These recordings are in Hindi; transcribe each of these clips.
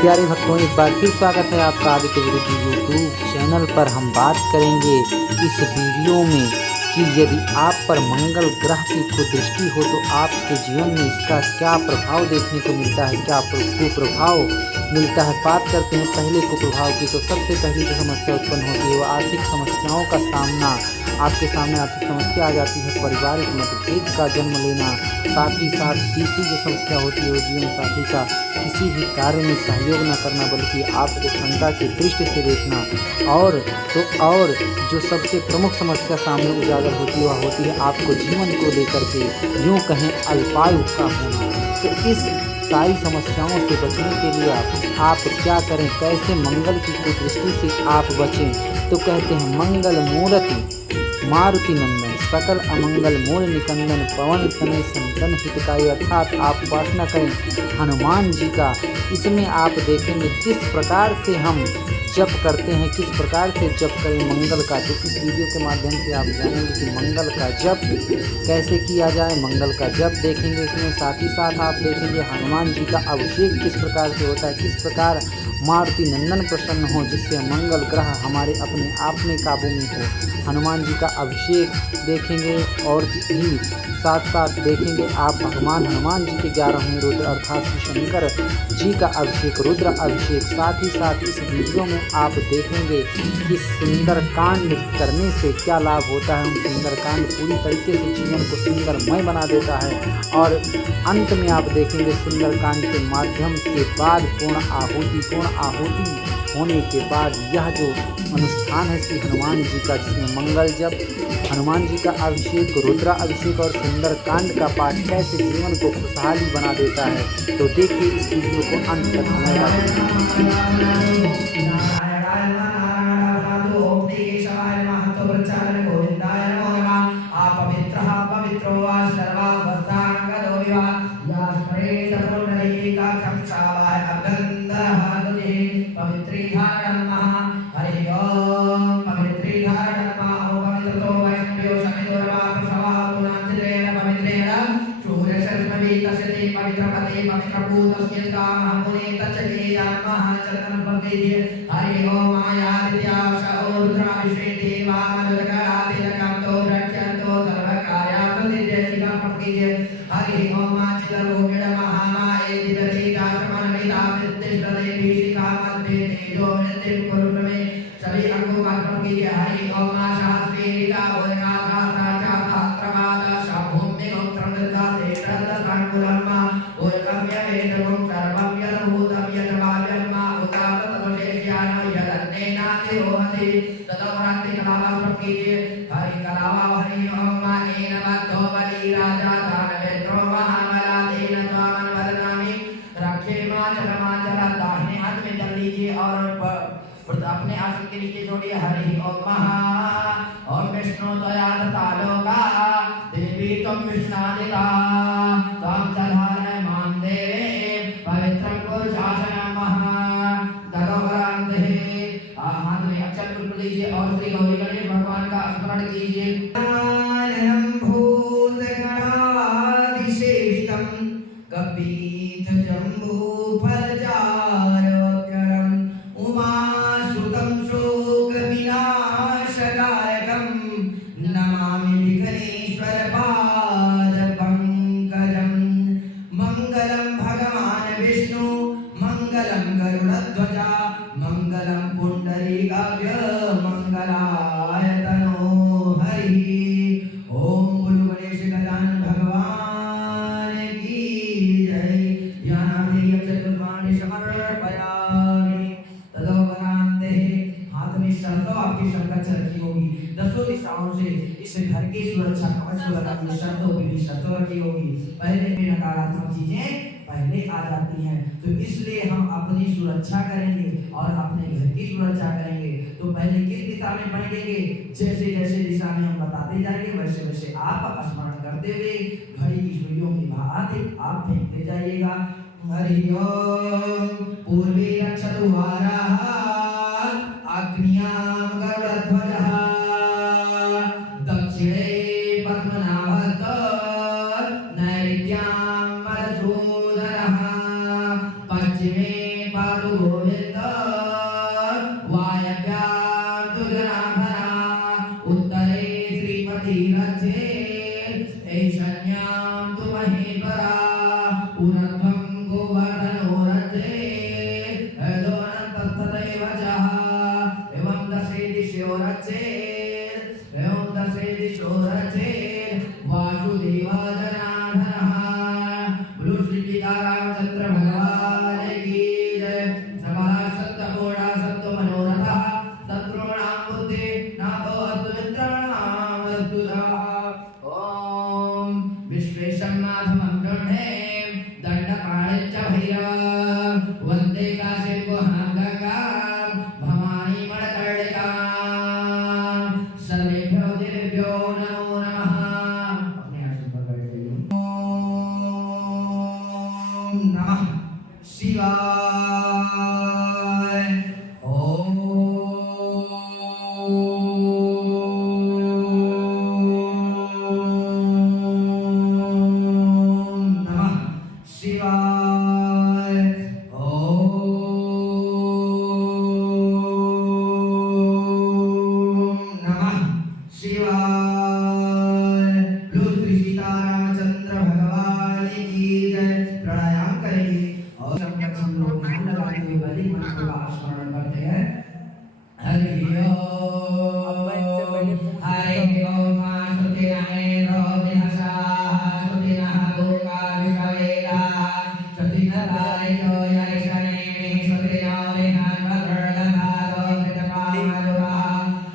प्यारे भक्तों, एक बार फिर स्वागत है आपका आदित्य विरुद्ध यूट्यूब चैनल पर। हम बात करेंगे इस वीडियो में कि यदि आप पर मंगल ग्रह की कुदृष्टि हो तो आपके जीवन में इसका क्या प्रभाव देखने को मिलता है, क्या कुप्रभाव मिलता है। बात करते हैं पहले कुप्रभाव की। तो सबसे पहली जो समस्या उत्पन्न होती है वो आर्थिक समस्याओं का सामना। आपके सामने आर्थिक समस्या आ जाती है, पारिवारिक मतभेद का जन्म लेना, साथ ही साथ तीसरी जो समस्या होती है वो जीवन साथी का किसी भी कार्य में सहयोग न करना बल्कि आपको शंका की दृष्टि से देखना। और जो सबसे प्रमुख समस्या सामने उजागर होती है वह होती है आपको जीवन को लेकर के यूँ कहें अल्पायु का होना। तो इस सारी समस्याओं से बचने के लिए आप क्या करें, कैसे मंगल की कुदृष्टि से आप बचें। तो कहते हैं मंगल मूर्ति मारुति नंदन सकल अमंगल मूल निकंदन पवन तनय संतन हितकारी, अर्थात आप उपासना करें हनुमान जी का। इसमें आप देखेंगे किस प्रकार से हम जप करते हैं, किस प्रकार से जप करें मंगल का। तो इस वीडियो के माध्यम से आप जानेंगे कि मंगल का जप कैसे किया जाए, मंगल का जप देखेंगे इसमें। साथ ही साथ आप देखेंगे हनुमान जी का अभिषेक किस प्रकार से होता है, किस प्रकार मारुति नंदन प्रसन्न हो जिससे मंगल ग्रह हमारे अपने आप में काबू में हो। हनुमान जी का अभिषेक देखेंगे और भी साथ साथ देखेंगे आप भगवान हनुमान जी के 11वें रुद्र अर्थात श्री शंकर जी का अभिषेक, रुद्र अभिषेक। साथ ही साथ इस वीडियो में आप देखेंगे कि सुंदरकांड करने से क्या लाभ होता है। सुंदरकांड पूरी तरीके से जीवन को सुंदरमय बना देता है। और अंत में आप देखेंगे सुंदरकांड के माध्यम के बाद पूर्ण आहुति होने के बाद यह जो अनुष्ठान है श्री हनुमान जी का, जिसमें मंगल जप, हनुमान जी का अभिषेक, रुद्रा अभिषेक और सुंदरकांड का पाठ कैसे जीवन को खुशहाली बना देता है। तो देखिए इस वीडियो को अंत तक हरि ओम आयादित्याश रुद्राभिषेके वामनुदकातिलकांतो रक्षंतो सर्वकार्यात्मनिर्देशिका प्रकीर्ये। हरि ओम चिदरोगिण महामाये दिव्यतेजा समन्विता विद्धिष्टते भीषिका मध्ये तेजो वृद्धि कुरुमे सभी अंगों का प्रकीर्ये। हरि ओम सहस्रेरिका वैरागा राजा त्रमादा शाभूमि गोत्रमृता तेत्रद सांकुलम्मा ओयकम्य एतगुं सर्वं यदभूतं यदवाजन्मा तदवरात्रि कलावा प्रकीर्ये। हरि कलावा हरि ओम एन मद्धो बलि राजा दानवेन्द्रो महाबला तेन त्वामन वदनामि रक्षेमाचलमाचल। दाहिने हाथ में जल लीजिए और अपने आसन के नीचे जोड़िए। हरि ओम महा ओम विष्णु दयाद तालोका देवी तुम विष्णादिका त्वं जलहार मान देवे पवित्रं पुरुषासनं महा दगवरांधे। हाथ में अक्षत पुष्प लीजिए और श्री गौरी गणेश भगवान का स्मरण कीजिए। भूतगणाधिसेवितं कपीत जम्बू फलचारोग्यरं उमासुतं शोक विनाशकारकं नमामि विघ्नेश्वर पाद पंकजं। मंगलं भगवान विष्णु मंगलं गरुड़ध्वजा मंगलं पुंडरीकाक्ष मंगलाय तनो हरि। ओम बोलो गणेश गजानन भगवान की जय। ध्यानाधि चतुर्वाणी समर्पयामि तदोपरांते। हाथ में शर्तों आपकी शंकर रखी होगी, 10 दिशाओं से इस घर की सुरक्षा कवच को लगाने शर्तों पे भी शर्तों रखी होगी। पहले में नकारात्मक चीजें पहले आ जाती हैं, तो इसलिए हम अपनी सुरक्षा करेंगे और अपने घर की सुरक्षा करेंगे। तो पहले किस दिशा में बढ़ेंगे, जैसे जैसे दिशा में हम बताते जाएंगे वैसे वैसे आप स्मरण करते हुए घड़ी की सुइयों की भांति आप फेंकते जाइएगा। हरि ओम पूर्वे रक्षतु वाराः अग्न्यां गरुड़ध्वजः दक्षिणे पद्मनाभः नैऋत्यां मधुसूदनः पश्चिमे पातु गोविंद वायव्यां तु जनार्दना उत्तरे श्रीमती रचे ईशान्यां तु महेश्वरा ऊर्ध्वं गोवर्धनो रचे अधोऽनन्तस्तथैव जः एवं दशे दिशो रचे वासुदेव जनार्दनः बोलो श्री सीतारामचंद्र भगवान की जय। सबला सत्य घोड़ा सत्य मनोरथ शत्रुणां बुद्धि नातो अद्वित्राणां वस्तुतः। ओम विश्वेशनाथमं दण्डे दण्डपाणिश्च भैरवं वन्दे काशीपुरं गंगां भवानी मणिकर्णिकां सर्वेभ्यो देवेभ्यो नमो नमः। अपने आसन पर बैठ जाइए। ओम नमः शिवाय। ओम नमः शिवाय। ओम नमः शिवाय। बोलो श्री सीतारामचंद्र भगवान की जय। प्राणायाम करेंगे और हम लोग ध्यान लगाते हुए वैदिक मंत्र का स्मरण करते हैं। हरि ओम हरि ओम सत्यनारायण रोदिहसा सत्यनाः लोका विश्वेदा सत्यनाराय जय शने सत्यनाराय भद्रलता रोदितपामरुहा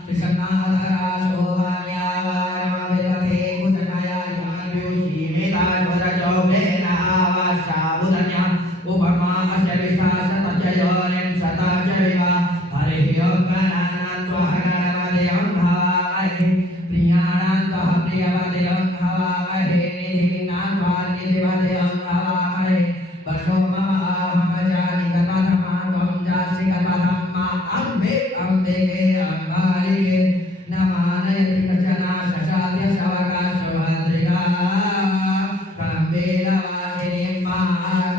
कृष्णाधरा शोभान्यावानमविदते कुतनया ज्ञानयोषि मेधावरजो मेनावाशाबुधन्या उपमा अचरिता सतचयोनिं सताचरिवा हरिः ओम गणानान्त्वः गणपतिं भावये प्रियाणान्त्वः प्रियपतिं भावये निधिनान्त्वा निधिपतिं भावये वशो मम अहमजानि कर्मधमां त्वं जासि कर्मधं मा अम्बे अम्बिके अम्बालिके नमानयति कचना शशाद्य शवका शवद्रिका कम्बेन वाहिनीं मा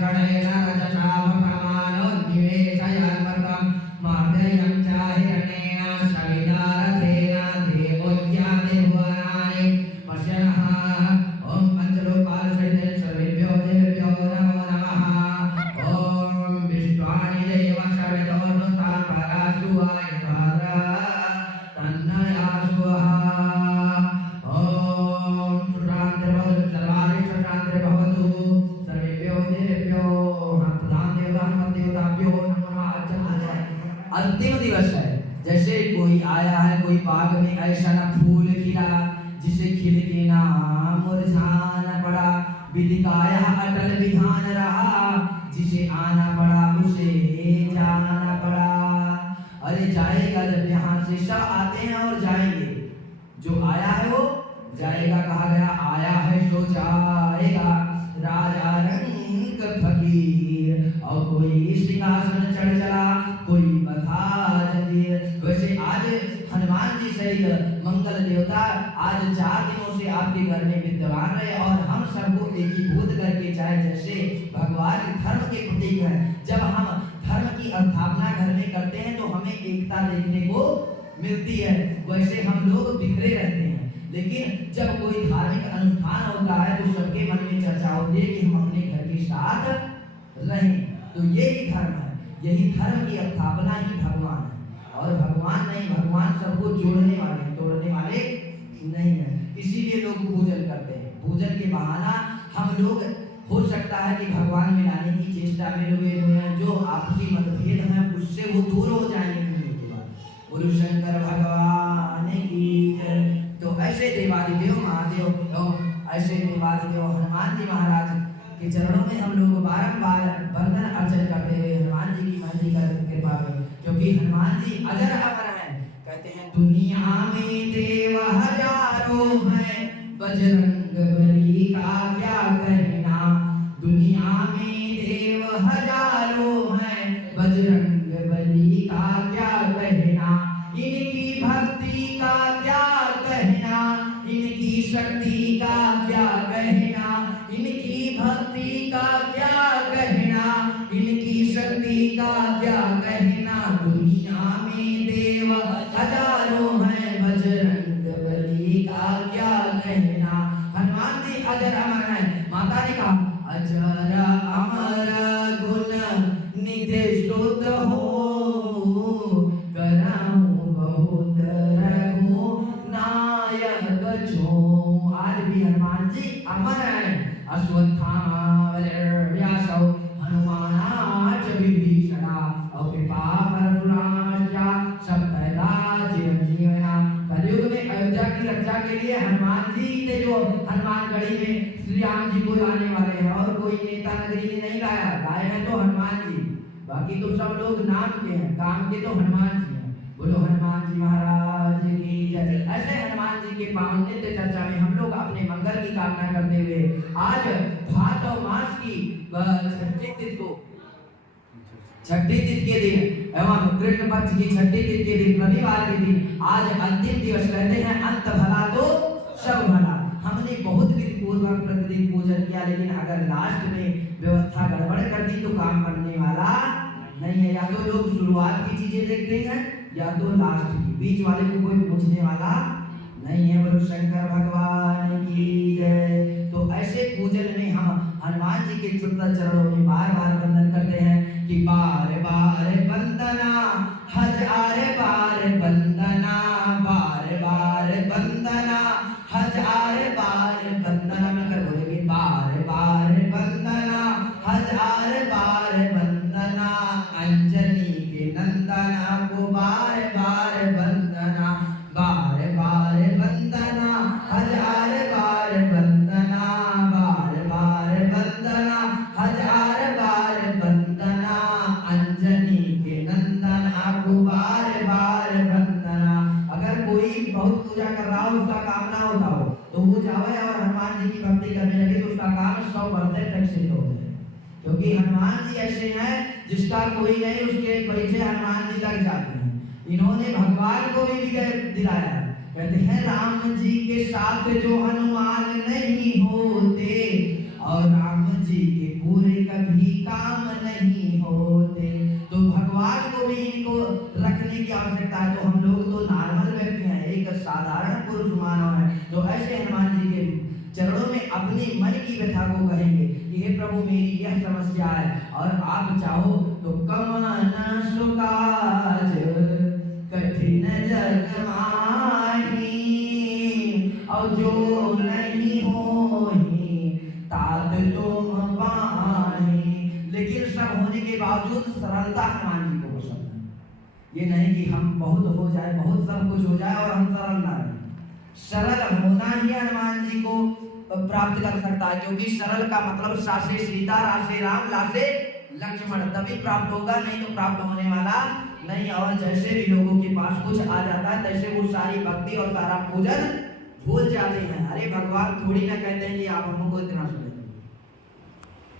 गणेन रजसामप्रमाणो निवेशयान्मर्तं मार्दयं च हिरण्येन सवितारथेन देवोद्यादिभुवनानि पश्यनः। ॐ पञ्चलोकालसहितं सर्वेभ्यो देवेभ्यो नमो नमः। ॐ विश्वानि देव सर्वतोऽनुतां पराशुवाय भाद्रा तन्नयासुः। ॐ सुशान्तिर्भवतु सर्वारिष्टशान्तिर्भवतु सर्वेभ्यो देवेभ्यो प्रधान देवता हनुमत देवताभ्यो नमो नमः। अंतिम दिवस है। जैसे कोई आया है कोई बाग में ऐसा न फूल खिला जिसे खिल के ना मुरझाना पड़ा विधिकाया अटल विधान रहा जिसे आना पड़ा उसे जाना पड़ा। अरे जाएगा जब यहाँ से सब आते हैं और जाएंगे जो आया है वो जाएगा। कहा गया आया है सो जाएगा राजा रंग फकीर और कोई सिंहासन चढ़ चला कोई बधा जंजीर। वैसे आज हनुमान जी सहित मंगल देवता आज 4 दिनों से आपके घर में विद्यमान रहे और हम सबको एकीभूत करके चाहे जैसे भगवान धर्म के प्रतीक है। जब हम धर्म की स्थापना घर में करते हैं तो हमें एकता देखने को मिलती है। वैसे हम लोग बिखरे रहते हैं लेकिन जब कोई धार्मिक अनुष्ठान होता है तो सबके मन में चर्चा होती है कि हम अपने घर के साथ रहें। तो यही धर्म है। यही धर्म की स्थापना ही भगवान है और भगवान नहीं भगवान सबको जोड़ने वाले हैं तोड़ने वाले नहीं है। इसीलिए लोग पूजन करते हैं। पूजन के बहाना हम लोग हो सकता है कि भगवान में लाने की चेष्टा में लगे हुए हैं। जो आपसी मतभेद हैं उससे वो दूर हो जाएंगे मिलने के बाद। गुरु शंकर भगवान की जय। तो ऐसे देवादिदेव महादेव ऐसे देवादिदेव हनुमान जी महाराज के चरणों में हम लोग बारंबार वंदन अर्चन करते हुए हनुमान जी की महती कर कृपा में क्योंकि हनुमान जी अजर अमर हैं। कहते हैं दुनिया में देव हजारों हैं बजरंगबली का क्या कहना। दुनिया में देव हजारों हैं बजरंगबली का क्या कहना। इनकी भक्ति का क्या कहना इनकी शक्ति का क्या कहना। इनकी भक्ति का क्या कहना इनकी शक्ति का क्या कहना, दुनिया में देव हजारों हैं, बजरंग बली का क्या कहना। हनुमान जी अजर अमर है। माता ने कहा अजर अमर गुण निधि स्तुत हो, करहु बहुत रघु नायक जो। आज भी हनुमान जी अमर है। अश्वत्थामा बलव्यासौ हनुमानाच विभीषणा, और कृपा परशुरामश्च सप्तधा चिरंजीविना। कलयुग में अयोध्या की रक्षा के लिए हनुमान जी थे, जो हनुमानगढ़ी में श्री राम जी को लाने वाले हैं, और कोई नेता नगरी में नहीं लाया, लाए हैं तो हनुमान जी। बाकी तो सब लोग नाम के हैं, काम के तो हनुमान जी हैं। बोलो हनुमान जी महाराज की जय। ऐसे हनुमान जी के पावन नित्य चर्चा में हम लोग अपने मंगल की कामना करते हुए आज भादव मास की छठी तिथि के दिन एवं कृष्ण पक्ष की छठी तिथि के दिन रविवार के दिन आज अंतिम दिवस कहते हैं, अंत भला तो सब भला। हमने बहुत विधि पूर्वक प्रतिदिन पूजन किया, लेकिन अगर लास्ट में व्यवस्था गड़बड़ कर दी तो काम बनने वाला नहीं है। या तो लोग शुरुआत की चीजें देखते हैं या तो लास्ट की, बीच वाले को कोई पूछने वाला नहीं है। बोलो शंकर भगवान की जय। तो ऐसे पूजन में हम हनुमान जी के सुंदर चरणों में बार बार वंदन करते हैं कि बार बार वंदना हजार बार वंदना, बार बार वंदना हजार बार वंदना। मिलकर बोलेंगे बार बार वंदना हजार बार वंदना, अंजनी के नंदना को बार बार वंदना, बार बार वंदना हजार बार वंदना, बार बार वंदना हजार बार वंदना, अंजनी के नंदना को बार बार वंदना। अगर कोई बहुत पूजा कर रहा हो, उसका काम ना होता हो, तो वो जावे और हनुमान जी की भक्ति करने लगे तो उसका काम 100% सिद्ध हो जाए। क्योंकि हनुमान जी ऐसे हैं जिसका कोई नहीं, उसके पीछे हनुमान जी लग जाते हैं। इन्होंने भगवान को भी विजय दिलाया। कहते हैं राम जी के साथ जो हनुमान नहीं होते, और राम जी के पूरे कभी काम नहीं होते। तो भगवान को भी इनको रखने की आवश्यकता है। तो हम लोग तो नॉर्मल व्यक्ति हैं, एक साधारण पुरुष मानव है। तो ऐसे हनुमान जी के चरणों में अपनी मन की व्यथा को कहेंगे कि हे प्रभु मेरी यह समस्या है, और आप चाहो तो कमन सुकाज कठिन जग माही, और जो नहीं होही तात तुम पाही। लेकिन सब होने के बावजूद सरलता हनुमान जी को पसंद है। ये नहीं कि हम बहुत हो जाए, बहुत सब कुछ हो जाए और हम सरल ना रहे। सरल होना ही हनुमान जी को प्राप्त कर सकता है, क्योंकि सरल का मतलब सा से सीता, रा से राम, ला से लक्ष्मण, तभी प्राप्त होगा, नहीं तो प्राप्त होने वाला नहीं। और जैसे भी लोगों के पास कुछ आ जाता है, तैसे वो सारी भक्ति और सारा पूजन भूल जाते हैं। अरे भगवान थोड़ी ना कहते हैं कि आप हमको इतना सुने।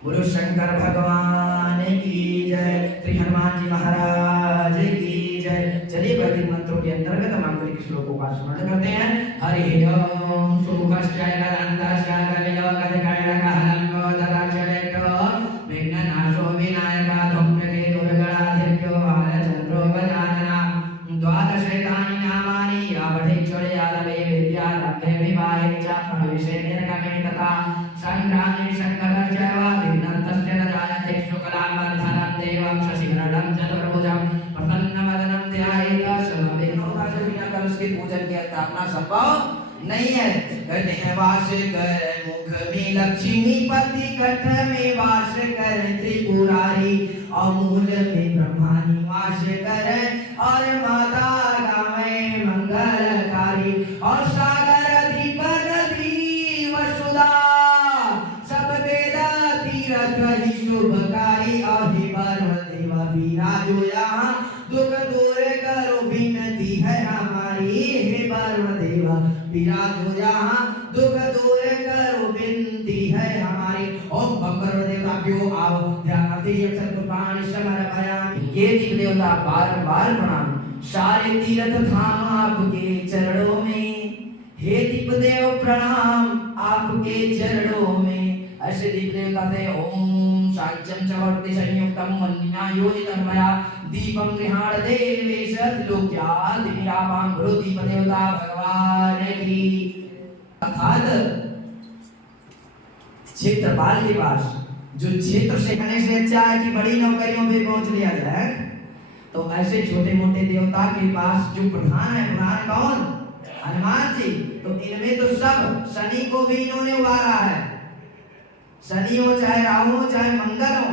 बोलो शंकर भगवान की जय, श्री हनुमान जी महाराज की जय। चलिए वैदिक मंत्रों के अंतर्गत मांगलिक श्लोकों का स्मरण करते हैं। हरि ओम सुखश्चय गदान्ताश्चय कविलोकधिकरणकहलं ददाचलेतो विघ्ननाशो विनायका धूम्रकेतु विगणाधिप्यो बालचन्द्रो गजानना। द्वादशैतानि नामानि यावधीश्वरे यादवे विद्यारब्धे विवाहे च प्रविशे निर्गमे तथा संग्रामे शङ्करश्चैव विघ्नस्तस्य न जायते। शुक्लाम्बरधरं देवं शशिवर्णं चतुर्भुजं प्रसन्नवदनं ध्यायेत् सर्वविघ्नोपशान्तये। बिना कर उसके पूजन की स्थापना संभव नहीं है। कहते हैं वास कर मुख में लक्ष्मीपति, कंठ में वास कर त्रिपुरारी, और मूल में ब्रह्मा निवास कर, और माता गावे मंगलकारी, और सागर दीप नदी वसुधा, सब वेद तीर्थ ही शुभकारी। और हे देव विराजो यहाँ, दुख दूर करो विनती है हमारी। हे देव विराजो यहाँ, दुख दूर करो विनती है हमारी। ओम बकर देवताभ्यो आओ ध्यानार्थी चतुर्बाण समर्पयामि। ये दिव्य देवता बार-बार प्रणाम। सारे तीर्थ धाम आपके चरणों में, हे दीपदेव प्रणाम आपके चरणों में। ऐसे दीप देवता थे ओम साज्यं च वर्ते संयुक्तं वह्निना योजितं मया दीपं गृहाण देवेश त्रिलोक्यादिनिरापां गुरु दीपदेवता भगवान की। अर्थात क्षेत्रपाल के पास जो क्षेत्र से कहने से अच्छा है कि बड़ी नौकरियों पे पहुंच लिया जाए, तो ऐसे छोटे मोटे देवता के पास जो प्रधान है, प्रधान कौन? हनुमान जी। तो इनमें तो सब, शनि को भी इन्होंने उबारा है, शनि हो चाहे राहु हो चाहे मंगल हो,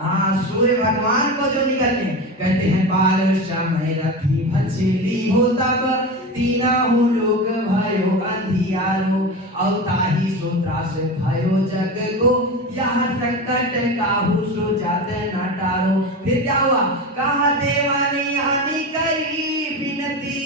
हाँ सूर्य भगवान को जो निकलने कहते हैं बाल समय रथी भछली हो तब तीनहु लोक भयो अंधियारो अवताही सूत्रास भयो जग को यहाँ संकट काहू सो जाते न टारो। फिर क्या हुआ? कहा देवानी हानि करी विनती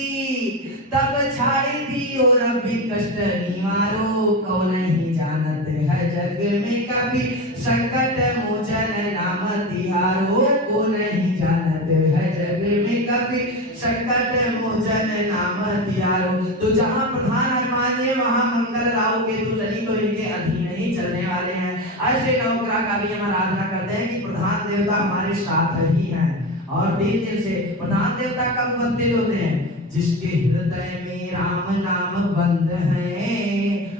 तब छाड़ी दियो रवि कष्ट निवारो को नहीं जानत है जग में कभी संकट मोचन नाम तिहारो को नहीं जानत है जग में कभी संकट मोचन नाम तिहारो। तो जहाँ प्रधान हनुमान जी वहाँ मंगल राहु केतु शनि तो इनके अधीन ही चलने वाले हैं। ऐसे नवग्रह का भी हम आराधना करते हैं कि प्रधान देवता हमारे साथ ही हैं और दिन दिन से प्रधान देवता कब उपस्थित होते हैं? जिसके हृदय में राम नाम बंद है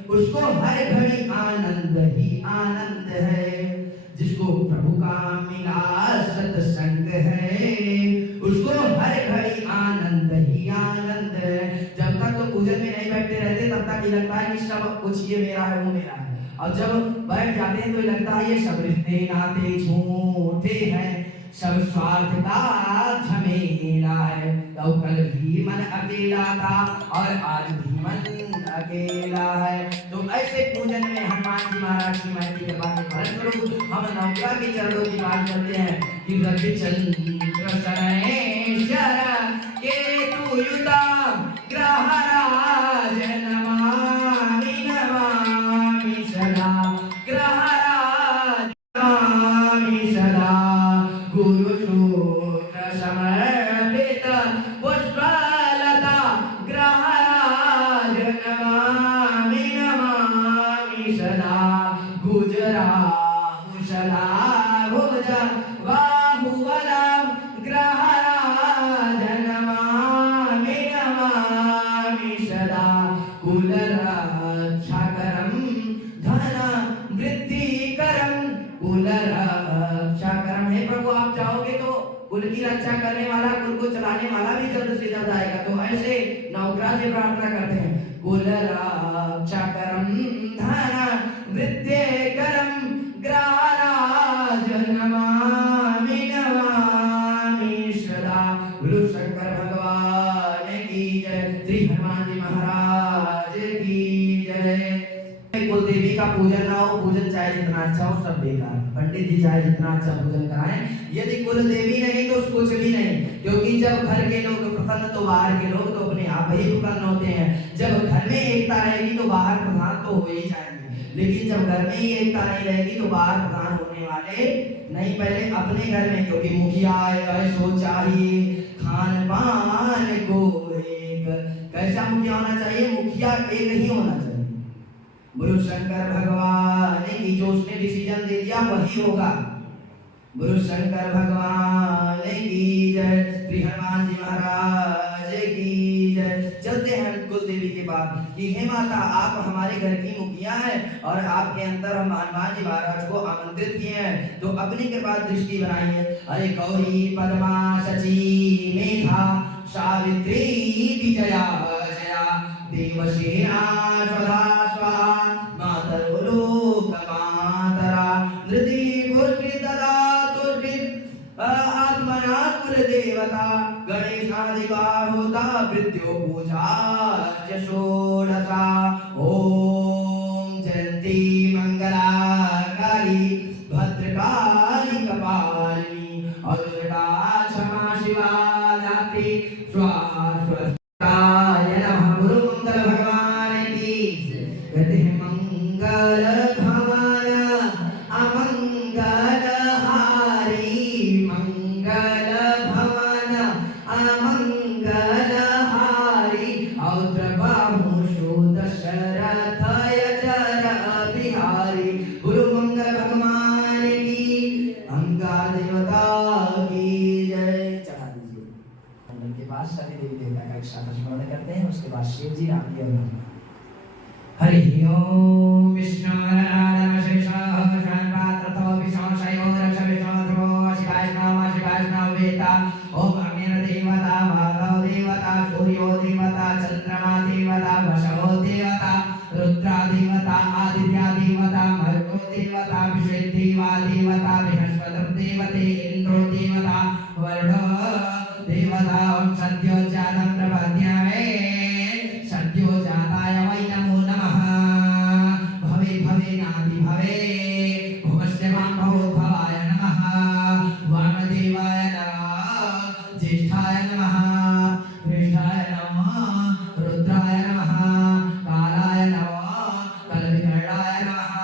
उसको हर घड़ी आनंद ही आनंद है। जिसको प्रभु का मिला सत्संग है उसको हर घड़ी आनंद ही आनंद है। जब तक तो पूजन में नहीं बैठते रहते तब तक ये लगता है कि सब कुछ ये मेरा है वो मेरा है, और जब बैठ जाते हैं तो लगता है ये सब रिश्ते नाते झूठे हैं, सब स्वार्थ का झमेला है। तो कल भी मन अकेला था और आज भी मन अकेला है। तो ऐसे पूजन में हनुमान जी महाराज की महती कृपा के फलस्वरूप हम नवग्रह के चरणों की बात करते हैं कि रविचंद्र शनैश्चर केतुयुता ग्रहराज नमामि नमामि सदा ग्रहराज नमामि सदा गुरु सूत्र समर्पित पुष्पलता ग्रहराज नमामि नमामि सदा गुजराहु सदा भुज बाहुबलं ग्रहराज नमामि नमामि सदा कुलरक्षाकरं धन वृद्धिकरं कुलरक्षाकरं। हे प्रभु आप चाहोगे तो कुल की रक्षा करने वाला, कुल को चलाने वाला भी जल्द से जल्द आएगा। तो ऐसे नवग्रह से प्रार्थना करते हैं कुलरक्षाकरं धन वृद्धिकरं ग्रहराज नमामि नमामि सदा। गुरु शंकर भगवान की जय, श्री हनुमान जी महाराज की जय। कुल देवी का पूजन ना हो, पूजन चाहे जितना अच्छा हो सब बेकार, पंडित जी चाहे जितना अच्छा पूजन कराएं, यदि कुल देवी नहीं तो कुछ भी नहीं। क्योंकि जब घर के लोग प्रसन्न तो बाहर के लोग तो अपने आप ही प्रसन्न होते हैं। जब घर में एकता रहेगी तो बाहर प्रधान तो हो ही जाएंगे, लेकिन जब घर में ही एकता नहीं रहेगी तो बाहर प्रधान होने वाले नहीं। पहले अपने घर में, क्योंकि मुखिया ऐसो चाहिए खान पान को एक, कैसा मुखिया होना चाहिए? मुखिया एक ही होना चाहिए। गुरु शंकर भगवान की जो उसने डिसीजन दे दिया वही होगा। गुरु शंकर भगवान की जय, श्री हनुमान जी महाराज की जय। चलते हैं कुल देवी के बाद कि हे माता आप हमारे घर की मुखिया हैं और आपके अंदर हम हनुमान जी महाराज को आमंत्रित किए हैं, तो अपनी कृपा दृष्टि बनाइए। अरे गौरी पद्मा सची मेधा सावित्री विजया जया देवसेना स्वधा स्वाहा मातर्लोक मातरा नृति पुष्टि ददातु आत्मना कुल देवता गणेशादिका होता मृत्यु पूजा षोडशा। ओम जयंती मंगला काली भद्रकाली कपालिनी अदुर्गा क्षमा शिवा धात्री स्वाहा स्वस्ताय नमः। गुरु मंगल भगवान की कहते हैं मंगल भवन अमंगल हारी, मंगल भवन अमंगल हारी औत्र बाहु दशरथ यजर बिहारी। गुरु मंगल भगवान बाद सभी देवी देवता का एक साथ स्मरण करते हैं। उसके बाद शिव जी, राम जी और हनुमान। हरि ओम विष्णु नारायण शेषाह शरणपात्रतो विष्णुशयो रक्षविष्णुध्रुवो शिवाय नमः शिवाय नमः वेता। ओम अग्निर् देवता भागो देवता सूर्यो देवता चंद्रमा देवता वसवो देवता रुद्रा देवता आदित्य देवता मरुतो देवता विश्वदेवा देवता बृहस्पति देवते इंद्रो देवता वरुणो देवता। ओम सद्यो जातं प्रपद्यामहे सद्यो जाताय वै नमो नमः। भवे भवे नाति भवे भवस्य मां भवोद्भवाय नमः। वामदेवाय नमः ज्येष्ठाय नमः ज्येष्ठाय नमः रुद्राय नमः कालाय नमः कलविकर्णाय नमः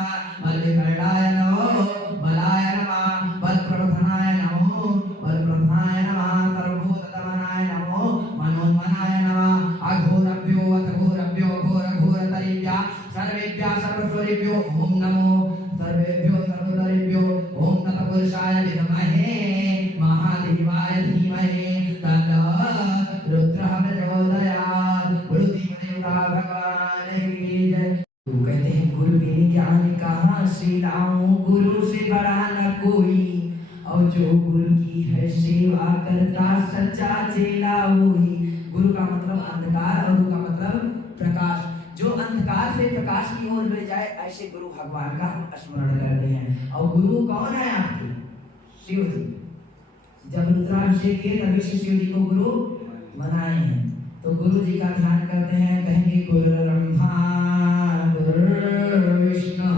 बलविकर्णाय नमः बलाय नमः बलप्रभनाय नमः बलप्रभनाय नमः सर्वभूततमनाय नमः मनोन्मनाय नमः। अघोरभ्यो अघोरभ्यो घोर घोरतरेभ्यः सर्वेभ्यः सर्वस्वरेभ्यो ओम नमो सर्वेभ्यो सर्वतरेभ्यो ओम तत्पुरुषाय विद्महे महादेवाय धीमहि तन्नो रुद्रः प्रचोदयात्। बोलो देवता भगवान की जय। तो कहते हैं गुरु बिन ज्ञान कहाँ से लाऊं, गुरु से बड़ा न कोई, और जो गुरु की है सेवा करता सच्चा चेला वही। गुरु का मतलब अंधकार और गुरु का मतलब प्रकाश। जो अंधकार से प्रकाश की ओर ले जाए ऐसे गुरु भगवान का हम स्मरण करते हैं। और गुरु कौन है आपके? शिव जी। जब रुद्राभिषेक किए तभी से शिव जी को गुरु बनाए हैं। तो गुरु जी का ध्यान करते हैं, कहेंगे गुरु ब्रह्मा गुरु विष्णु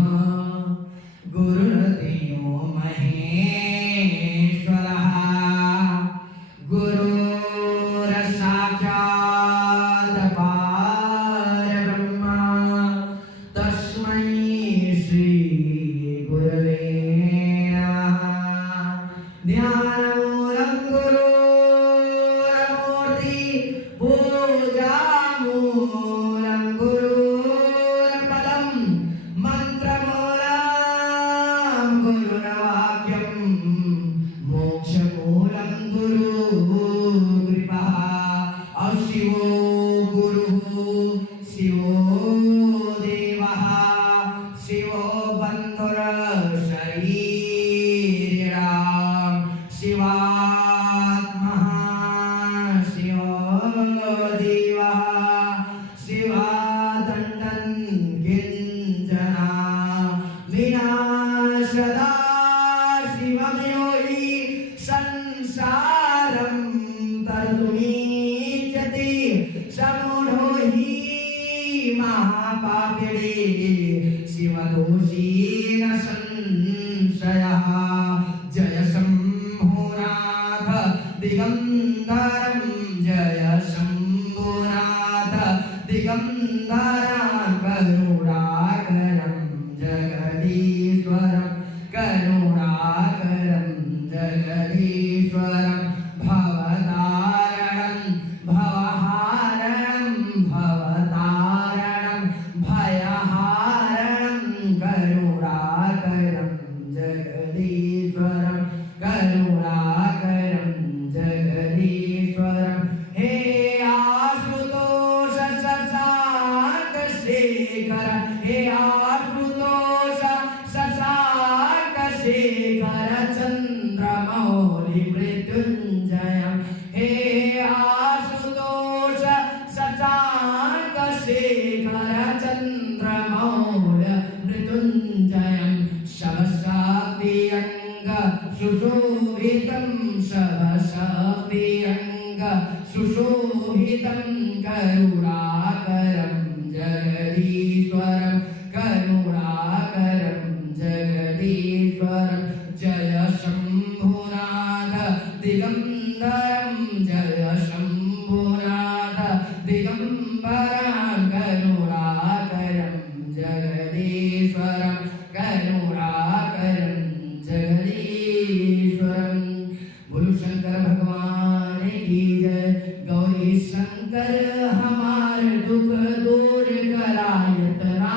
गुरुर्देवो महेश्वरः गुरुर् साक्षात् परब्रह्म तस्मै श्री गुरवे नमः। ध्यानमूलं गुरुर्मूर्ति पूजामूलं गुरुर्पदं मंत्रमूलं गुरुर्वाक्यं मोक्षमूलं गुरुकृपा। और शिवो गुरुः शिवो देवः शिवो बन्धुर्शरीरिणां शिवात्मा शिवो देवः शिवादण्डं किञ्जना विनाशदा शिवमयो हि संसारं तरतुमीच्छति समूढो हि महापापिणे शिवदोषी न संशयः। जय शम्भुनाथ दिगंबरं जय शम्भुनाथ दिगंबरं करुणाकरं जगदीश्वरं करुणाकरं जगदीश्वरं भवतारणं भवहारणं भवतारणं भयहारणं करुणाकरं जगदीश्वरं करुणाकरं जगदीश्वरं। हे आशुतोष शशांक शेखर हे आशुतोष शशांक शेखर चंद्रमौलि मृत्युंजयं। हे आशुतोष शशांक शेखर चंद्रमौलि मृत्युंजयं। शवशक्तियंग सुशोभितं शवशक्तियंग सुशोभितं करुणाकरं जगदीश्वरं करुणाकरं जगदीश्वरं। जय शम्भुनाथ दिगंबरं जय शम्भुनाथ दिगंबरं करुणाकरं जगदीश्वरं करुणाकरं जगदीश्वरं। बोलो शंकर भगवान की जय। गौरी शंकर हमारे दुख दूर करायतना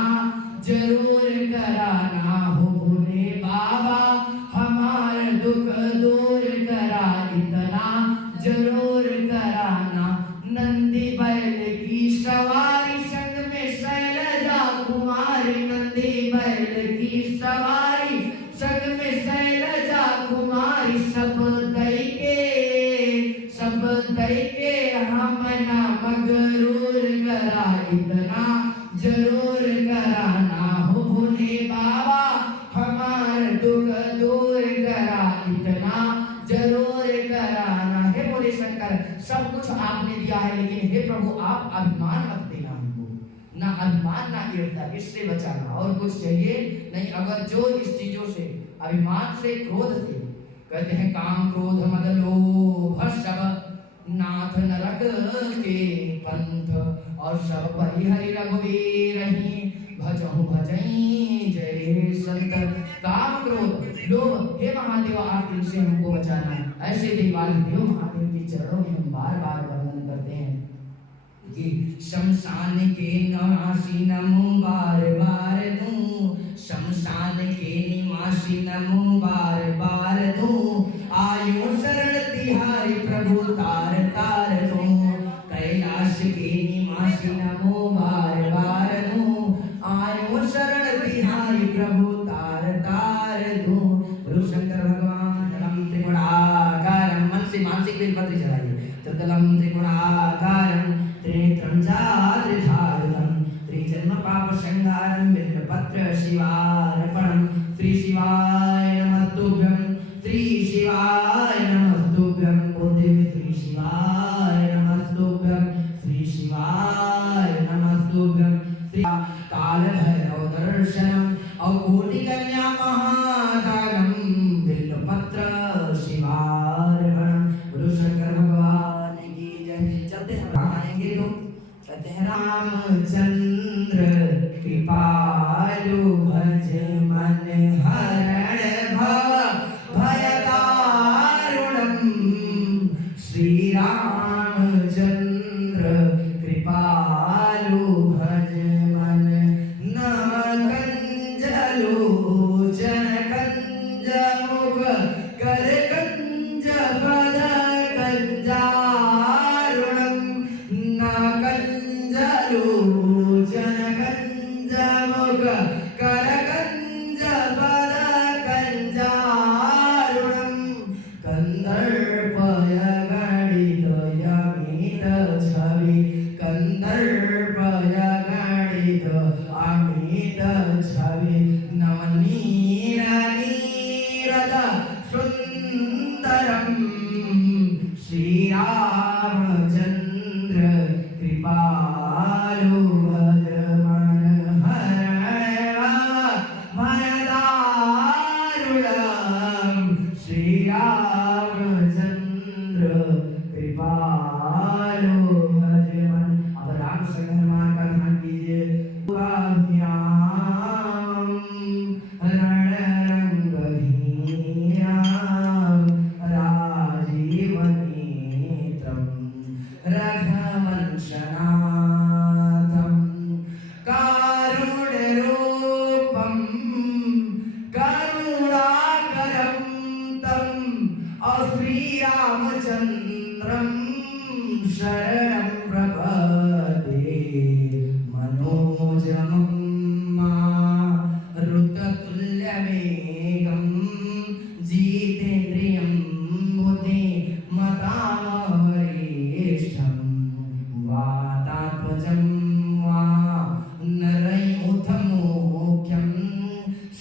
जरूर कराना हो भोले बाबा हमारे दुख दूर करा इतना जरूर कराना। नंदी बैल की सवारी संग में शैलजा कुमारी, नंदी बैल की सवारी संग में शैलजा कुमारी, सब दई के हम ना मगरूर करा, इतना जरूर कराना हो भोले बाबा हमार दुख दूर करा, इतना जरूर कराना। हे भोले शंकर, सब कुछ आपने दिया है, लेकिन हे प्रभु आप अभिमान मत देना हमको, ना अभिमान ना ईर्ष्या, इससे बचाना। और कुछ चाहिए नहीं। अगर जो इस चीजों से, अभिमान से, क्रोध से, कहते हैं काम क्रोध मद लोभ सब नाथ नरक के पंथ, और सब परिहरि रघुवीर ही भजहु भजई जय संत। काम क्रोध लोभ, हे महादेव आप इनसे हमको बचाना। ऐसे देवाल देव महादेव के चरणों में हम बार बार वर्णन करते हैं कि शमशान के निवासी नमो बार बार दूं, शमशान के निवासी नमो बार बार दूं, आयो शरण तिहारी प्रभु तार तार दूं, कैलाश के निवासी नमो बार बार दूं, आयो शरण तिहारी प्रभु तार तार दूं। गुरु शंकर भगवान तलम त्रिगुणाकारं, मन से मानसिक बेलपत्र चढ़ाइए। तलम त्रिगुणाकारं त्रिनेत्रं चात्रिधारं, त्रिजन्म पाप संहारं बिल्वपत्र शिवार्पणं। श्री शिवाय नमस्तुभ्यं, श्री शिवाय नमस्तुभ्यं, बुद्धि श्री शिवाय नमस्तुभ्यं, श्री शिवाय नमस्तुभ्यं। श्री काल भैरव दर्शनम और कोटि कन्या महादागम बिल्वपत्र शिवार्पणं। गुरु शंकर भगवान की जय। चलते हैं आएंगे तो कहते हैं रामचंद्र कृपालु भज मन हरण भय दारुणम, श्री रामचंद्र कृपालु भज मन नम कंजलोचन कंज मुख कर कंज पद कंजारुणम, न कंजलोचन कंज मुख कर कंज पद कंजारुणम, कंदर्पय गणित यमित छवि, कंदर्पय गणित अमित छवि, नवनीर नीरद सुंदरम, श्री रामचंद्र कृपालु भज मन हरण भय दारुणम, श्री रामचंद्र कृपालु भज मन। अब राम संहमान का ध्यान कीजिए। रणरंगधीराम राजीवनेत्रम रघुवंशनाथम, कारुण्यरूपम करुणाकरं तं, और श्री रामचंद्रम शरणं प्रपद्ये। मनोजमं मारुततुल्यवेगं जितेन्द्रियं बुद्धिमतां वरिष्ठं, वातात्मजं वानरयूथ मुख्यं,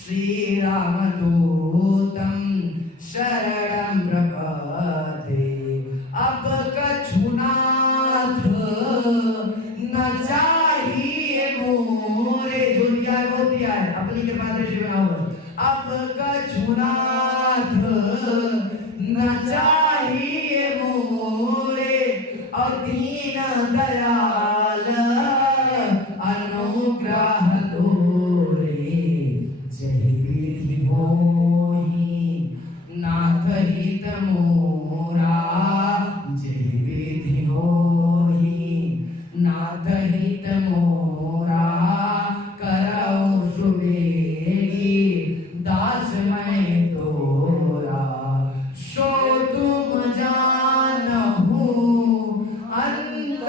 श्रीरामदूतं शरणं प्रपद्ये। अब कछुनाथ न चाहिए मोरे, जो दिया है वो दिया है, अपनी कृपा दृष्टि बनाओ। अब कछुनाथ न चाहिए मोरे, और दीन दयाल अनुग्रह तोरे, जय विधि मोहि नाथ हित मोरा, जय विधि मोहि नाथ हित मोरा, करौ सुबेगी दास मैं तोरा, सो तुम जानहु अंत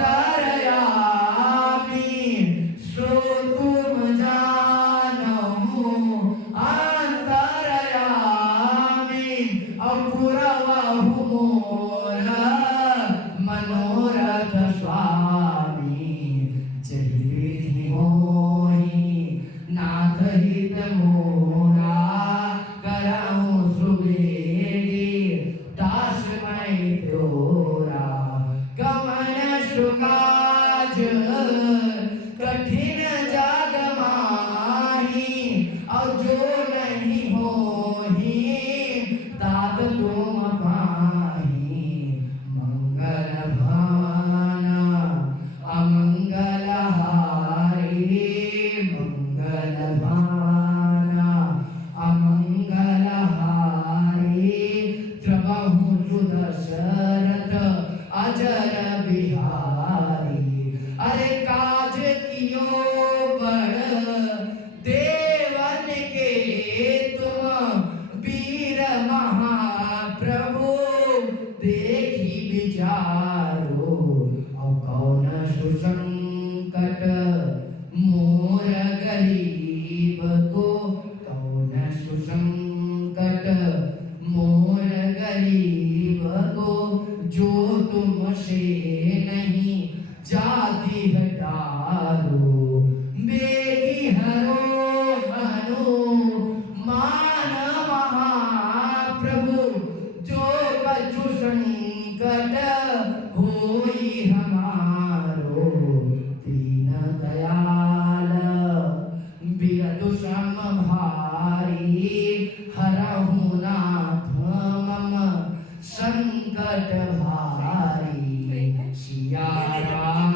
संकट भारी। सिया राम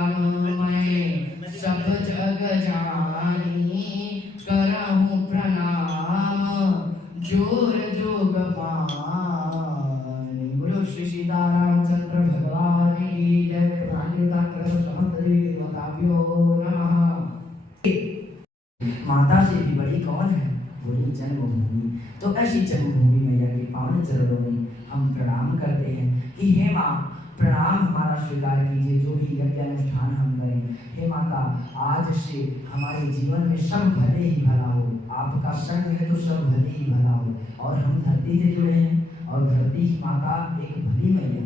मैं सब जग जानी, करहूँ प्रणाम जोर जोग पानी। बोलो श्री सीतारामचंद्र भगवान की जय। समस्त देवी देवताभ्यो नमः। माता से भी बड़ी कौन है? बोली जन्मभूमि। तो ऐसी जन्मभूमि मैया के पावन चरणों में हम प्रणाम करते हैं कि हे माँ, प्रणाम हमारा स्वीकार कीजिए। जो भी यज्ञ अनुष्ठान हम करें, हे माता, आज से हमारे जीवन में सब भले ही भला हो। आपका संग है तो सब भले ही भला हो। और हम धरती से जुड़े हैं और धरती की माता एक भली मैया,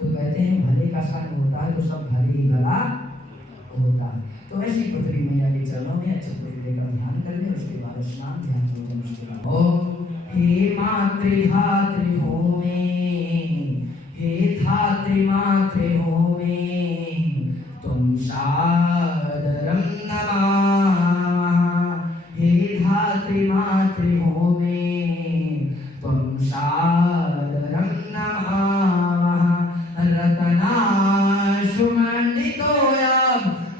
तो कहते हैं भले का संग होता है तो सब भले ही भला होता है। तो ऐसी पृथ्वी मैया के चरणों में अच्छे तरीके का ध्यान कर ले। उसके बाद स्नान ध्यान पूजन। ओम हे मातृधात्री हो में, हे धात्री मातृ हो में, तुम सादरम नमामः। हे धात्री मातृ हो में, तुम सादरम नमामः। रत्नाशुमण्डितोऽयं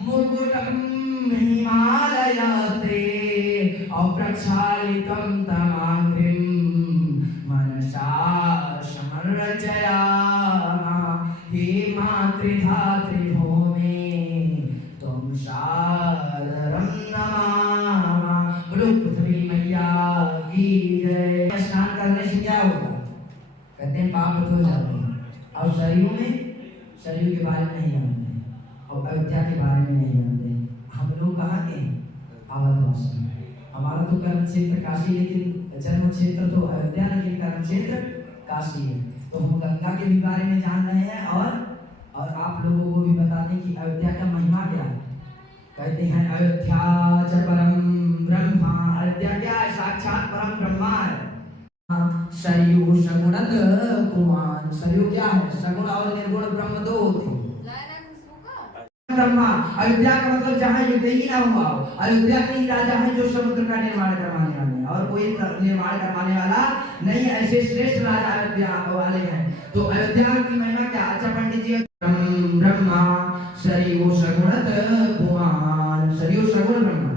मुकुटं हिमालयाते, प्रक्षालितं तमाङ्घ्रिं मनसा समर्चयामः। हे मातृधात्री भूमि, तुम सादरं नमामः। बोलो पृथ्वी मैया की जय। स्नान करने से क्या होगा? कहते हैं पाप धो जाते हैं। और सरयू के बारे में नहीं जानते और अयोध्या के बारे में नहीं जानते। हम लोग कहाँ के हैं? अवधवासी। हमारा तो कर्म क्षेत्र काशी, लेकिन जन्म क्षेत्र तो अयोध्या, लेकिन कर्म क्षेत्र काशी है। तो हम गंगा के भी बारे में जान रहे हैं और आप लोगों को भी बता दें कि अयोध्या का महिमा क्या है। कहते हैं अयोध्या च परम ब्रह्मा। अयोध्या क्या है? साक्षात परम ब्रह्मा है। सरयू सगुणत कुमान। सरयू क्या है? सगुण और निर्गुण ब्रह्म दो होते हैं। ब्रह्मा, अयोध्या का मतलब जहाँ युद्ध ही ना हुआ हो। अयोध्या के ही राजा है जो समुद्र का निर्माण करवाने वाले हैं, और कोई निर्माण करवाने वाला नहीं। ऐसे श्रेष्ठ राजा अयोध्या वाले हैं। तो अयोध्या की महिमा क्या? अच्छा पंडित जी, ब्रह्मा सरयू सगुणत कुमान। सरयू सगुण ब्रह्मा,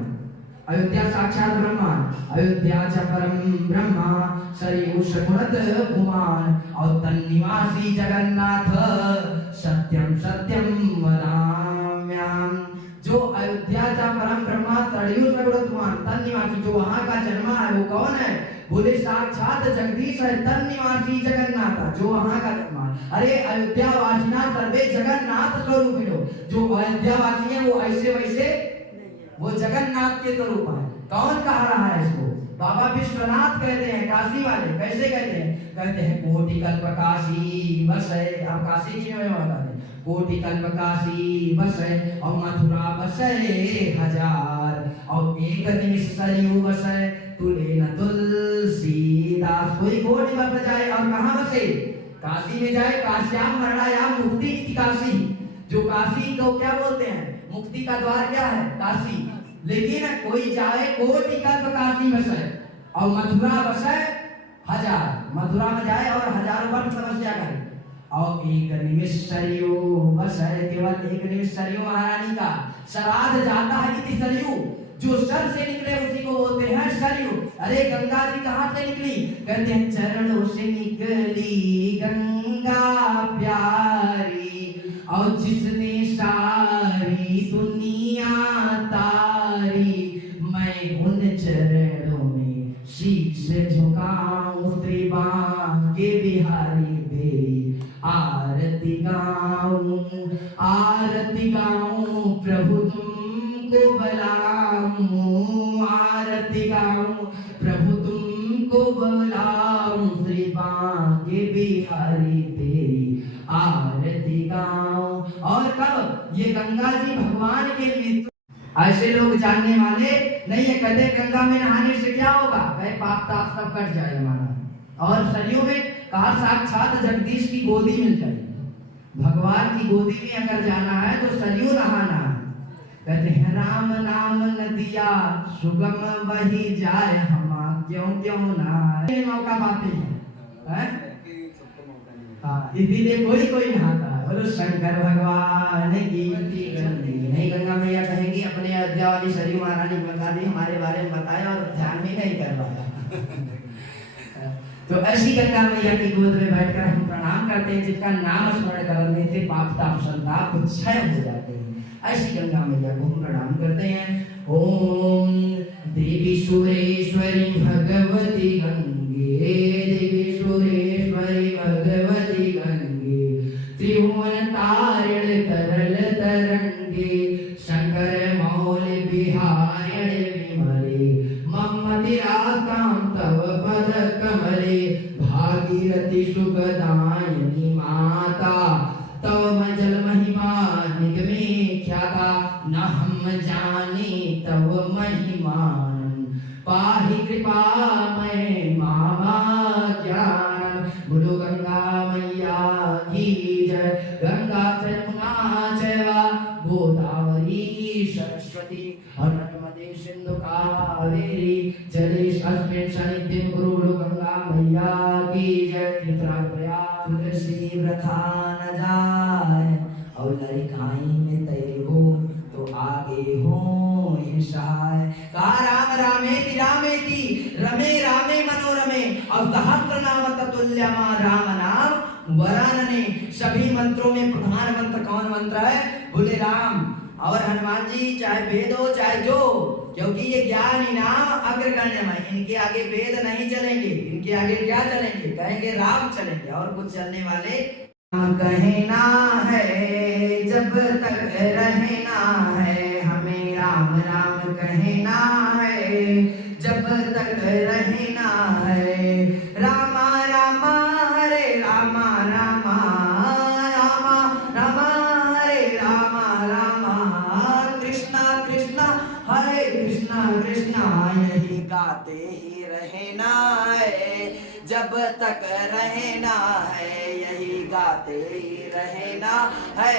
अयोध्या साक्षात ब्रह्मा। अयोध्या च परम ब्रह्मा सरयू सगुणत कुमान। और तन्निवासी जगन्नाथ सत्यम सत्यम वदाम्यहम्। जो अयोध्या का परम ब्रह्मा सरयू सगुणत कुमान, तन्निवासी, जो वहाँ का जन्मा है वो कौन है? बोले साक्षात जगदीश है। तन्निवासी जगन्नाथ, जो वहाँ का जन्मा। अरे अयोध्या वासिना सर्वे जगन्नाथ स्वरूपिणो। जो अयोध्या वासी है वो ऐसे वैसे, वो जगन्नाथ के स्वरूप है। कौन कह रहा है इसको? बाबा विश्वनाथ कहते हैं, काशी वाले। कैसे कहते हैं? कहते हैं कोटि कल्प काशी बस है। अब काशी की महिमा बताते हैं। कोटि कल्प काशी बस है, और मथुरा बस है हजार, और एक निमिष सरयू बस है, तुले न तुलसीदास। कोई कोटि बस जाए और कहाँ बसे? काशी में जाए। काश्याम मरणायाम मुक्ति की काशी। जो काशी को क्या बोलते हैं? मुक्ति का द्वार क्या है? काशी। लेकिन कोई जाए कोटि कल्प काशी बस है, और मथुरा बस है हजार। मथुरा में जाए और हजारों वर्ष तपस्या करे। और एक निमिष सरयू बस है, केवल एक निमिष सरयू महारानी का श्राद्ध जाता है। इति सरयू, जो सर से निकले उसी को बोलते हैं सरयू। अरे गंगा जी कहाँ से निकली? कहते हैं चरणों से निकली गंगा प्यारी, और जिसने सारी दुनिया तारी, मैं उन चरणों में शीश झुकाऊं। त्रिभाग्य बिहारी तेरी आरती गाऊं, आरती गाऊं प्रभु तुमको बुलाऊं, आरती गाऊं प्रभु तुमको बुलाऊं। त्रिभाग्य बिहारी तेरी आरती गाऊं। और कब? ये गंगा जी भगवान के मित्र। ऐसे लोग जानने वाले नहीं है। कहते गंगा में नहाने से क्या होगा? कहे पाप ताप सब कट जाए हमारा। और सरयू में कहा साक्षात जगदीश की गोदी मिल जाएगी। भगवान की गोदी में अगर जाना है तो सरयू नहाना है। कहते हैं राम नाम नदिया सुगम बही जाए, हम क्यों क्यों ना मौका पाते हैं। हाँ, इसीलिए कोई कोई नहाता है। बोलो शंकर भगवान की गंगी। नहीं, गंगा मैया कहेगी अपने अयोध्या वाली सरयू महारानी बता दी, हमारे बारे में बताया और ध्यान भी नहीं करवाया। तो ऐसी गंगा मैया की गोद में बैठकर हम प्रणाम करते हैं, जिसका नाम स्मरण करने से पाप ताप संताप क्षय हो जाते हैं। ऐसी गंगा मैया को हम प्रणाम करते हैं। ओम देवी सुरेश्वरी भगवती गंगे, देवी सुरेश्वरी भगवती गंगे, त्रिभुवन तारिण तरल तरंगे, शंकर मौल बिहारिण विमले, ममतिरातां तव पद कमले, भागीरथी सुखदायिनी माता, तव मजल महिमा निगमे ख्याता, न हम जाने तव महिमान, पाहि कृपामय मामा ज्ञान। बोलो गंगा मैया की जय। गंगा यमुना चैवा गोदावरी सरस्वती नर्मदे सिंधु कावेरी जलेस्मिन् सन्निधिं कुरु। बोलो गंगा मैया की जय। प्रयाग तुलसी व्रता न जाए, और लड़काई में तैरबो तो आगे हो सहाय। कहा राम रामेति रामेति रमे रामे मनोरमे, और सहस्र नाम ततुल्यम राम नाम वरानने। सभी मंत्रों में प्रधान मंत्र कौन मंत्र है? बोले राम। और हनुमान जी चाहे वेद हो चाहे जो, क्योंकि ये ज्ञान इनाम अग्रगण्यमय, इनके आगे वेद नहीं चलेंगे, इनके आगे क्या चलेंगे? कहेंगे राम चलेंगे, और कुछ चलने वाले कहना है जब तक रहना है, हमें राम राम कहना है जब तक रहना है। रामा रामा हरे रामा, रामा रामा रामा हरे रामा, रामा कृष्णा कृष्णा हरे कृष्णा, कृष्णा यही गाते ही रहना है जब तक रहना है, यही गाते ही रहना है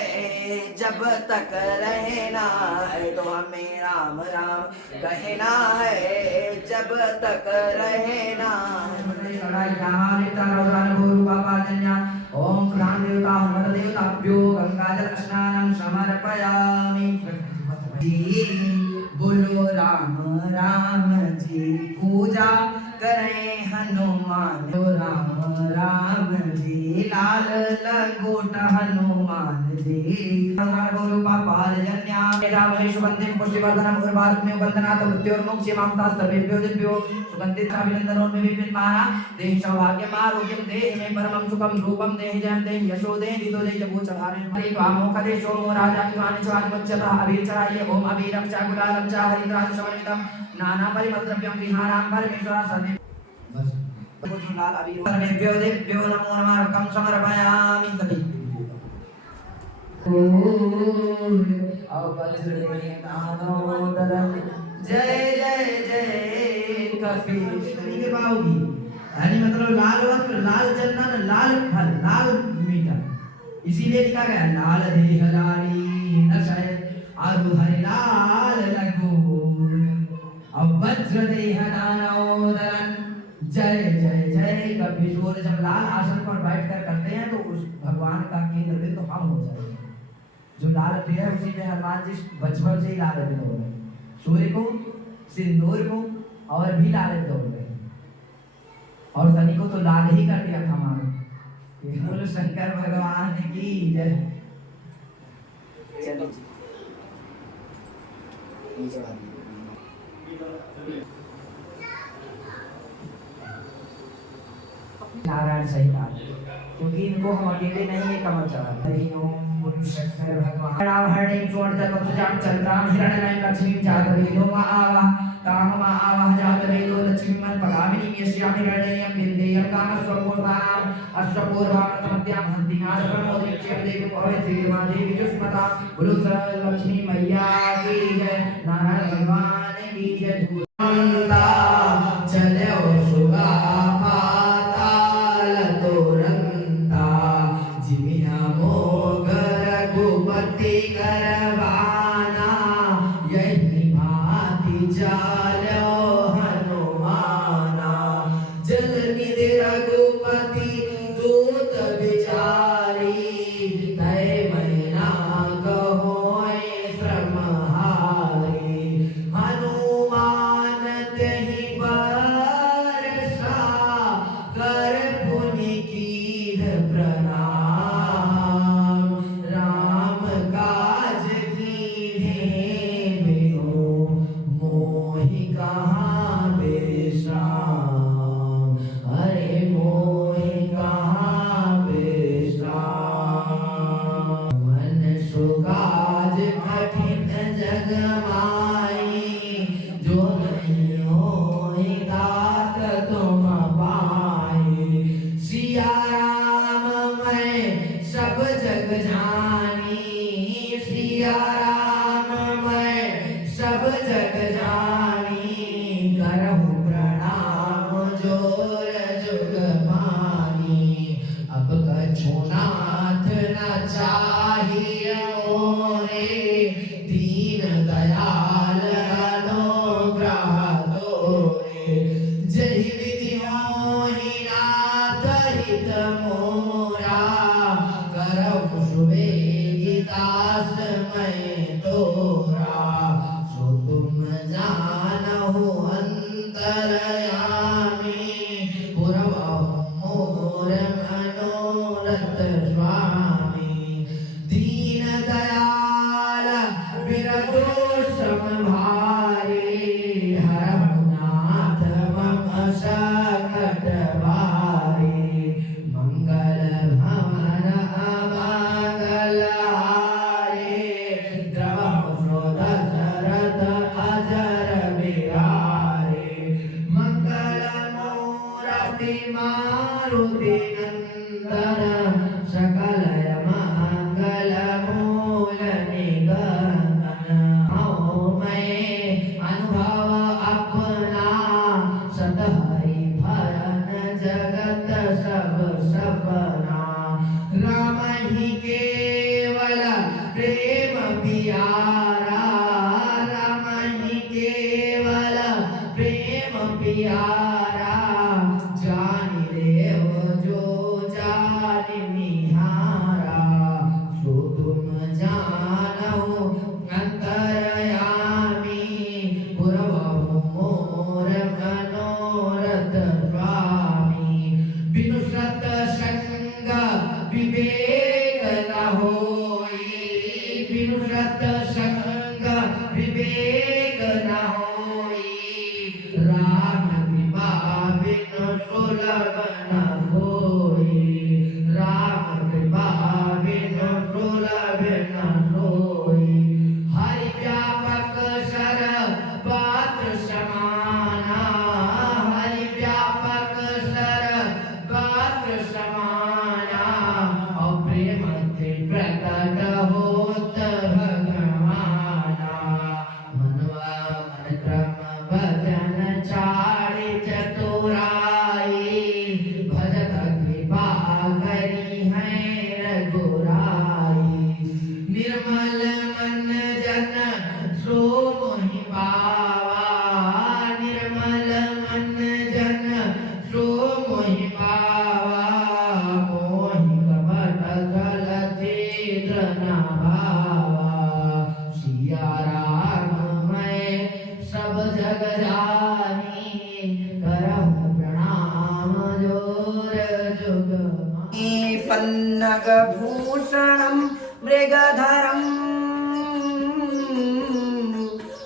जब तक रहना है। तो हमें राम राम कहना है जब तक रहना है। ओम प्रधान देवता मद देवताभ्यो गंगाजल स्नानं समर्पयामि। बोलो राम राम जी पूजा करें हनुमान, राम राम जी लाल लंगोट हनुमान जी। बोलो पापाल जन्या राम सुगंधिम पुष्टिवर्धनम उर्वारुक में वंदनात् मृत्योर्मुक्ति मामता सर्वेभ्यो दिव्यो सुगंधित अभिनंदनों में विपिन माना। देहि सौभाग्यम आरोग्यम देहि में परमं सुखम रूपम देहि जयं देहि यशो देहि दिदो देहि जबो चढ़ाने वामो कदेशो राजा की वाणी स्वाद वच्चता अबीर चढ़ाइए। ओम अबीरम चा गुलालम चा हरिद्राज समन्वितम नाना परिमद्रव्यम विहाराम परमेश्वरा सर्वे। बस लाल अबीर सर्वेभ्यो देभ्यो नमो नमः कम समर्पयामि। सभी जय जय जय कपीश्वरी के बाबूजी। यानी मतलब लाल वस्त्र, लाल चंदन, लाल फल, लाल मीठा, इसीलिए लिखा गया लाल देह लाली नशय और हरि लाल लगो, अब वज्र देह दानोदरन। जय जय जय कपीश्वर। जब लाल आसन पर बैठकर करते हैं तो उस भगवान का केंद्र बिंदु तो हम हो जाएंगे। जो लाल प्रिय है उसी में हनुमान जी बचपन से ही लाल बिंदु हो गए, सूर्य को, सिंदूर को और भी लाल बिंदु हो गए, और शनि को तो लाल ही कर दिया था हमारे। बोलो शंकर भगवान की जय। नारायण सहित क्योंकि इनको हम अकेले नहीं है कमल चढ़ा। हरि ओम बोलो शंकर भगवान। हरिं स्वर्ण चतुर्भुजां चंद्रां हिरण्मयीं लक्ष्मीं जातवेदो मा आवाह काममा आवाह जातवेदो लक्ष्मीं पगामिनीं यस्यां हिरण्यं विन्देयं कामस्वपूर्णानां अश्वपूर्वामध्यं हन्तिनाथ प्रमोदिच्यं देवी पवित्रीमा देवी जुष्मता। बोलो लक्ष्मी मैया की जय, नारायण भगवान की जय। चलो सुगा पाताल तोरंता जिमिया मोगर गुपति करवाना, यही भांति चालो हनुमाना। जल निधि रघुपति दूत विचार जानी, सिया राम मैं सब जग जानी, करहूँ प्रणाम जोर जुग पानी। अब कछु नाथ न चाहिए मोरे, दीन दयाल अनुग्रह तोरे। जहि विधि मोहि नाथ हित मोरा, करहु सुवेगितास मैं तोरा। सो तुम जानहु अंतरयामी, पुरवहु मोर मनोरथ स्वामी। दीन दयाल बिरजो सम भारी, हरहु नाथ मम सकट बारी। मंगल भवन अमंगल हारे, द्रवहु दशरथ अजर बिहारे। मंगल मूरति मारुति नंदन, सकल मंगल मूल निगमन। हऊँ मैं अनुभव अपना, सतहरि भरन जगत सब सपना। राम ही केवल प्रेम पियारा, राम ही केवल प्रेम पियारा। जानि देव जो जानि निहारा, सो तुम जानहु अंतरयामी, पुरवहु मोर मनोरथ स्वामी। बिनु सत्संग विवेक न होई, बिनु सत्संग विवेक न होई। राम कृपा बिनु सुलभ न होई, राम कृपा बिनु सुलभ न होई। हरि व्यापक सर्वत्र समाना, हरि व्यापक सर्वत्र समाना। और प्रेम ते प्रकट होत भगवाना। मनवा मन क्रम भजन चारि चतुराई, भजत कृपा करी है रघुराई। निर्मल मन जन सो मोहि पावा, निर्मल मन जन सो मोहि पावा। मोहि कपट छल छिद्र न भावा, सिया राम मैं सब जग जानी, करहु प्रणाम जोर जुग पानी। पन्नग भूषणं मृगधरं,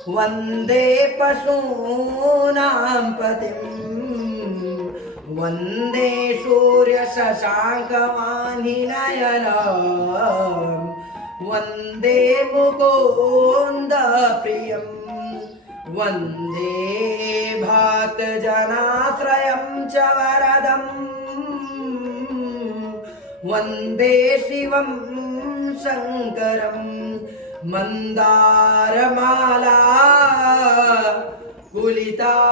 वन्दे पशूनां पतिं। वन्दे सूर्यशशाङ्कमानिनयनं, वन्दे मुकुन्दप्रियं। वन्दे भक्तजनाश्रयं च वरदम्, वन्दे शिवं शङ्करं। मन्दारमाला कुलितालकायै,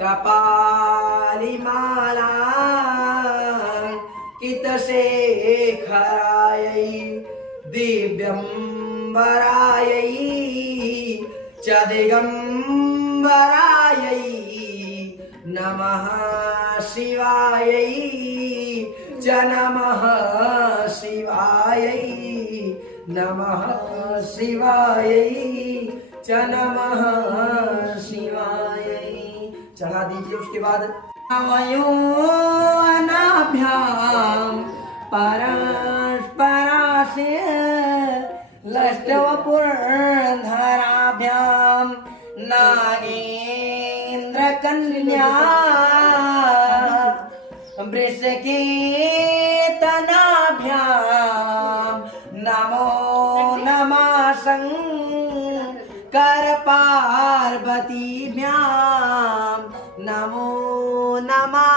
कपालिमाला कितशेखरायै, दिव्यम्बरायै च दिगम्बरायै। नमः शिवायै च नमः शिवायै, नमः शिवायै च नमः शिवायै। चढ़ा दीजिए। उसके बाद अनाभ्याम परस्परास्य लष्टवपुर्धराभ्यां नागेन्द्रकन्या वृषकेतनाभ्यां नमो नमः शङ्कर पार्वतीभ्यां नमो नमः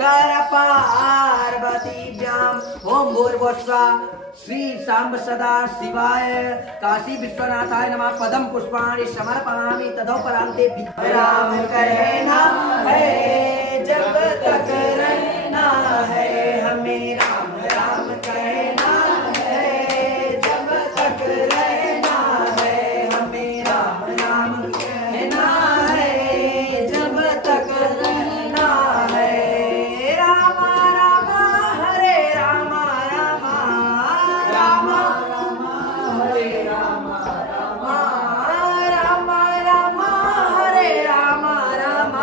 कर पार्वतीभ्याम् ओम भूर्भुवस्सुः श्री सांब सदा शिवाय काशी विश्वनाथाय नमः पदम पुष्पाणि समर्पयामि तदोपरान्ते राम कहना है जब तक रहना है हमें राम राम कहना है जब तक रहना है हमें राम राम कहना है जब तक रहना है राम राम हरे राम राम राम राम हरे राम राम राम राम हरे राम राम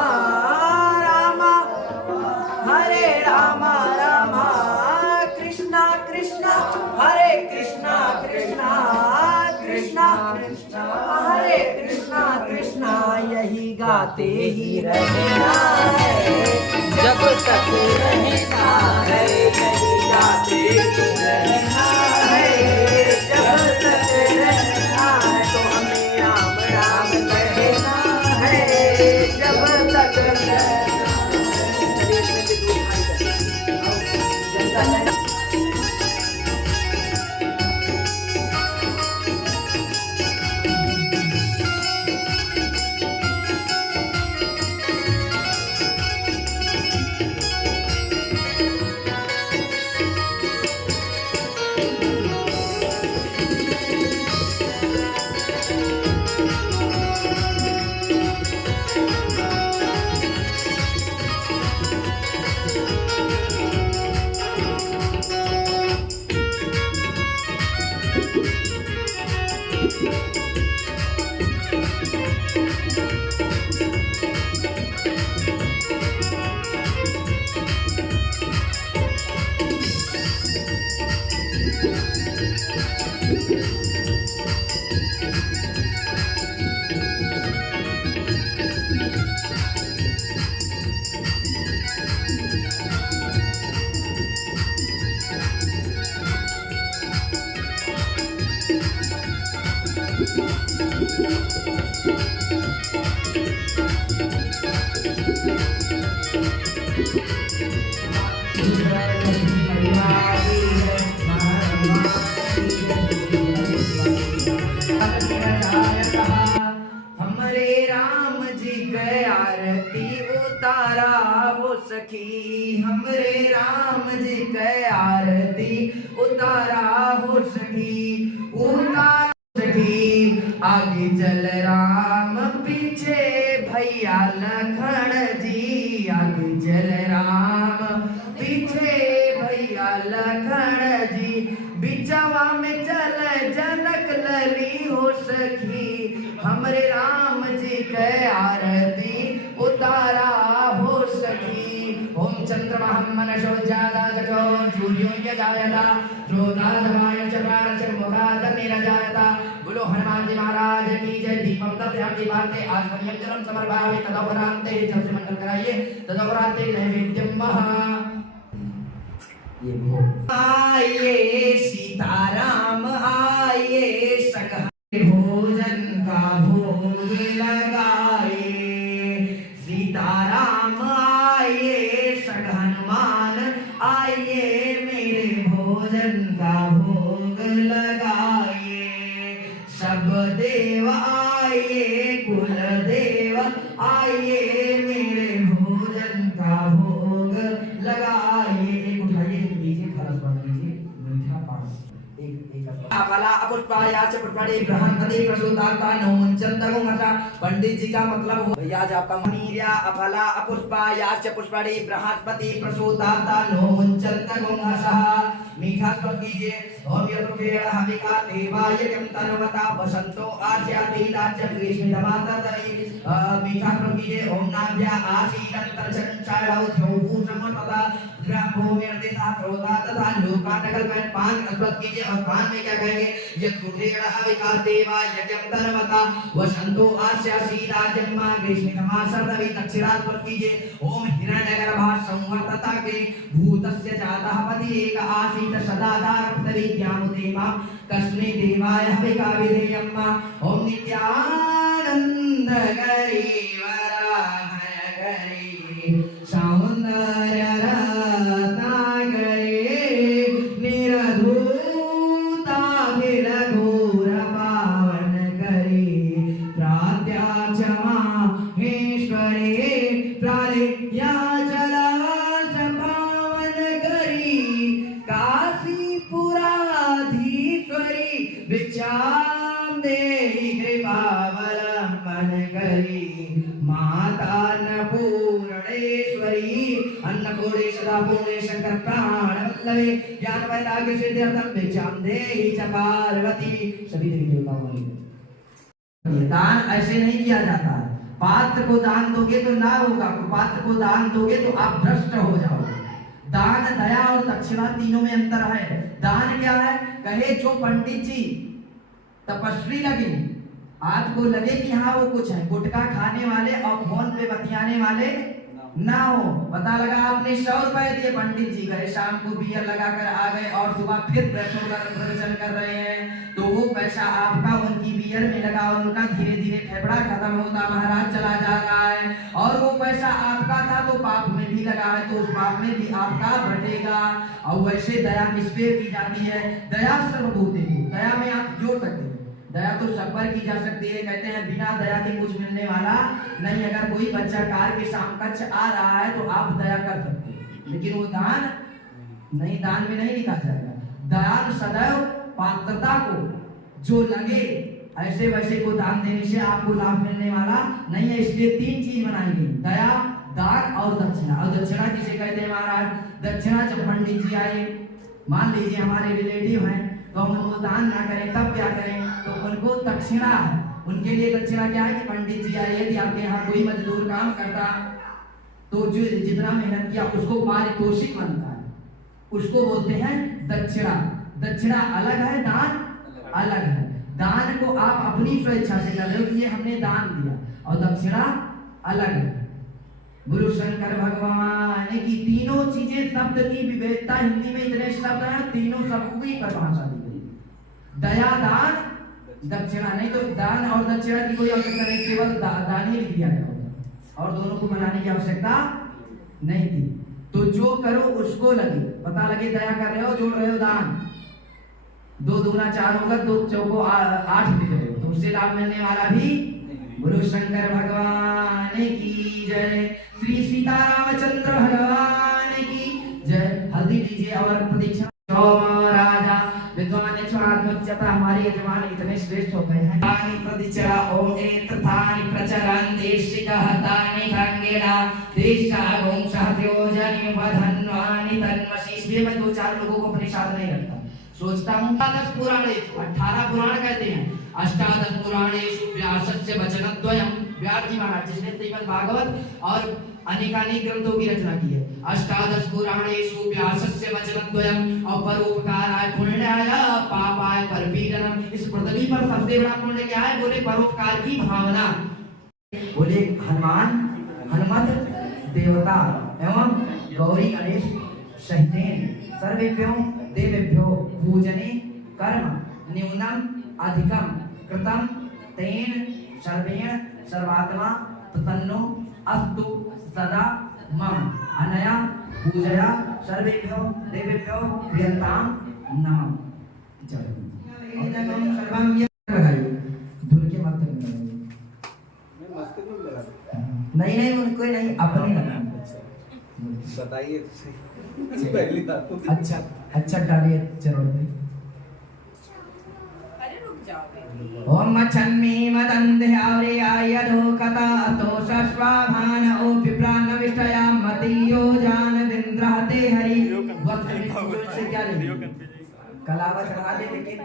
राम हरे राम राम कृष्णा कृष्णा हरे कृष्णा कृष्णा कृष्णा कृष्णा हरे कृष्णा कृष्णा यही गाते ही रहना है जब तक रहना है यही गाते ही रहना है जब तक रहना है तो हमें राम राम कहना है जब तक रहना है। जनता जन हमरे राम जी के आरती उतारा वो सखी हमरे राम जी के आरती उतारा हो सखी उतारा सखी आगे चल राम पीछे भैया लखन जी आगे चल राम पीछे भैया लखन जी बिचवा में चल जनक लली हो सखी हमरे राम जी के आरती उतारा हो सखी ओम चंद्रमहं मनसो जाता जगो सूर्यो यजायता श्रोताधमाय चकार मुखाद निरजायता बोलो हनुमान जी महाराज की जय दीपम तप्याम दीपांते आज पर्यम जलम समर्पयामि तदोपरांते जब से मंगल कराइए तदोपरांते नैवेद्यम महा ये भोग आइए सीताराम आइए सकल भोजन का भोग लगाए सीताराम आइए सग हनुमान आइए मेरे भोजन का भोग लगाए सब देव आइए कुल देव आइए मेरे भोजन का भोग लगाए एक उठाइए दीजिए फरस बन दीजिए मीठा पान एक अपला अपुष्पायाच पुष्पड़े बृहन्पति प्रसूताता नो मुंचन्तगो मता पंडित जी का मतलब हो भैया आज आपका मनीर्या अपला अपुष्पायाच पुष्पड़े बृहन्पति प्रसूताता नो मुंचन्तगो मता मीठा स्वर कीजिए ओम यत्रुकेण हविका देवाय यम तनुमता वसंतो आस्याति राज्य ग्रीष्मदमाता तरी मीठा स्वर कीजिए ओम नाभ्या आसीदंतर चंचलौ थौभू समतता ग्रहो में देता श्रोता तथा लोका नगल में पान स्वर कीजिए और पान में क्या कहेंगे यत्रुकेण हविका देवाय यम तनुमता वसंतो आस्याति राज्य ग्रीष्मदमाता तरी दक्षिणा स्वर कीजिए ओम हिरण्यगर्भा संवर्तता के भूतस्य जातः पति एक आसीत सदाधारपतविद्यामुदेवा कस्मै देवाय हविका विधेयम्मा ओम नित्यानंद गरी वराहय गरी सौंदर्य गौरी सदा पूर्णे शंकर प्राण वल्लभे ज्ञान वैराग्य सिद्ध्यर्थम भिक्षाम देहि च पार्वती। सभी देवी देवताओं को दान ऐसे नहीं किया जाता है। पात्र को दान दोगे तो लाभ होगा, पात्र को दान दोगे तो आप भ्रष्ट हो जाओगे। दान, दया और दक्षिणा तीनों में अंतर है। दान क्या है? कहे जो पंडित जी तपस्वी लगे, आपको लगे कि हाँ वो कुछ है, गुटखा खाने वाले और फोन पे बतियाने वाले ना हो। पता लगा आपने 100 रुपए दिए, पंडित जी गए शाम को बियर लगाकर आ गए और सुबह फिर प्रवचन कर रहे हैं, तो वो पैसा आपका उनकी बियर में लगा और उनका धीरे धीरे फेफड़ा खत्म होता महाराज चला जा रहा है। और वो पैसा आपका था तो पाप में भी लगा है, तो उस पाप में भी आपका बढ़ेगा। और वैसे दया किस पे की जाती है? दया सर्वभूतेषु, दया में आप जोड़ सकते हैं। दया तो सब पर की जा सकती है। कहते हैं बिना दया के कुछ मिलने वाला नहीं। अगर कोई बच्चा कार के समकक्ष आ रहा है तो आप दया कर सकते हैं, लेकिन वो दान नहीं, दान में नहीं लिखा जाएगा। दान सदैव पात्रता को जो लगे ऐसे वैसे को दान देने से आपको लाभ मिलने वाला नहीं है। इसलिए 3 चीज बनाई गई, दया, दान और दक्षिणा। और दक्षिणा किसे कहते हैं महाराज? दक्षिणा जब पंडित जी आए, मान लीजिए हमारे रिलेटिव हैं, तो हम उनको दान ना करें तब क्या करें? तो उनको दक्षिणा है। उनके लिए दक्षिणा क्या है कि पंडित जी आए, यदि आपके यहाँ कोई मजदूर काम करता तो जो जितना मेहनत किया उसको पारितोषिक बनता है, उसको बोलते हैं दक्षिणा। दक्षिणा अलग है, दान अलग है। दान को आप अपनी स्वेच्छा से कर रहे हो कि ये हमने दान दिया, और दक्षिणा अलग है। गुरु शंकर भगवान की तीनों चीजें, शब्द की विविधता, हिंदी में इतने शब्द हैं, तीनों शब्दों की परिभाषा दी गई। दया, दान, दक्षिणा। नहीं तो दान और दक्षिणा की कोई आवश्यकता नहीं, केवल दान ही लिख दिया गया होगा और दोनों को बनाने की आवश्यकता नहीं थी। तो जो करो उसको लगे, पता लगे दया कर रहे हो, जोड़ रहे हो दान, 2 दूना 4 होगा, 2 चौको 8 लिख रहे हो, तो उससे लाभ मिलने वाला भी। गुरु शंकर भगवान की जय। श्री सीतारामचंद्र भगवान की जय। हल्दी दीजिए और प्रतीक्षा। राजा विद्वान क्षणात्मकता, हमारे यजमान इतने श्रेष्ठ हो गए हैं। तानि प्रदिचरा ओम एतथानि प्रचरन् देशिकः तानि गंगेना देशा ओम सहत्योजनि वधन्वानि तन्मसि। इसलिए मैं 2-4 लोगों को अपने साथ नहीं रखता, सोचता हूँ 18 पुराण कहते हैं। अष्टादश पुराणेषु व्यासस्य वचनद्वयम्। व्यास जी महाराज जिसने श्रीमद् भागवत और अनेकानेक ग्रंथों की रचना की है। अष्टादश पुराणेषु व्यासस्य वचनद्वयम्। और परोपकाराय पुण्याय पापाय परपीडनम्। इस पृथ्वी पर सबसे बड़ा पुण्य क्या है? बोले परोपकार की भावना। बोले हनुमत देवता एवं गौरी गणेश सहितेन सर्वेभ्यो देवेभ्यो पूजने कर्म न्यूनम अधिकम कृतम तेन सर्वेण सर्वात्मा प्रसन्नो अस्तु सदा मम अनया पूजया सर्वेभ्यो देवेभ्यो प्रियंताम नमः। सर्वम लगाइए, धुन के मस्तक में नहीं, उनको नहीं, अपने लगाना। बताइए पहली बात तो। अच्छा डालिए, चलो। ओम छन्मी मदन्ध्यावृयाय धोकता तो सस्वाभान ओ विप्रान विष्टया मतियो जानदिन्द्रहते हरि। वक्त से क्या लेंगे? कलावत चढ़ा दे, लेकिन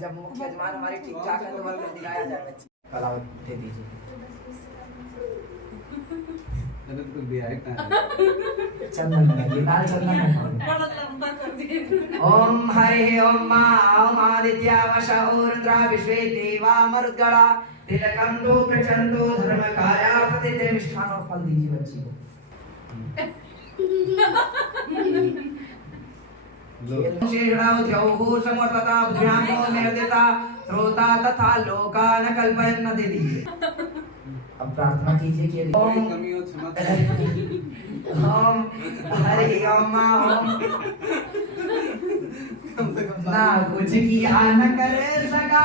जब मुख्य यजमान हमारे ठीक ठाक है तो वक्त दिलाया जाएगा। कलावत दे दीजिए। चंदन लगाइए, लाल चंदन लगाइए। ओम हरि ओम मा ओम आदित्य वश रुद्रा विश्वे देवा मरुद्गणा तिलकम दो प्रचंडो धर्मकाया पतिते मिष्ठान। और फल दीजिए बच्ची को। शेषणाव द्यौः समर्पता बुद्ध्यामो निर्दिता श्रोता तथा लोका न कल्पयन्। दे दीजिए। अब प्रार्थना कीजिए कि ओम हरि ओम ना कुछ किया न कर सका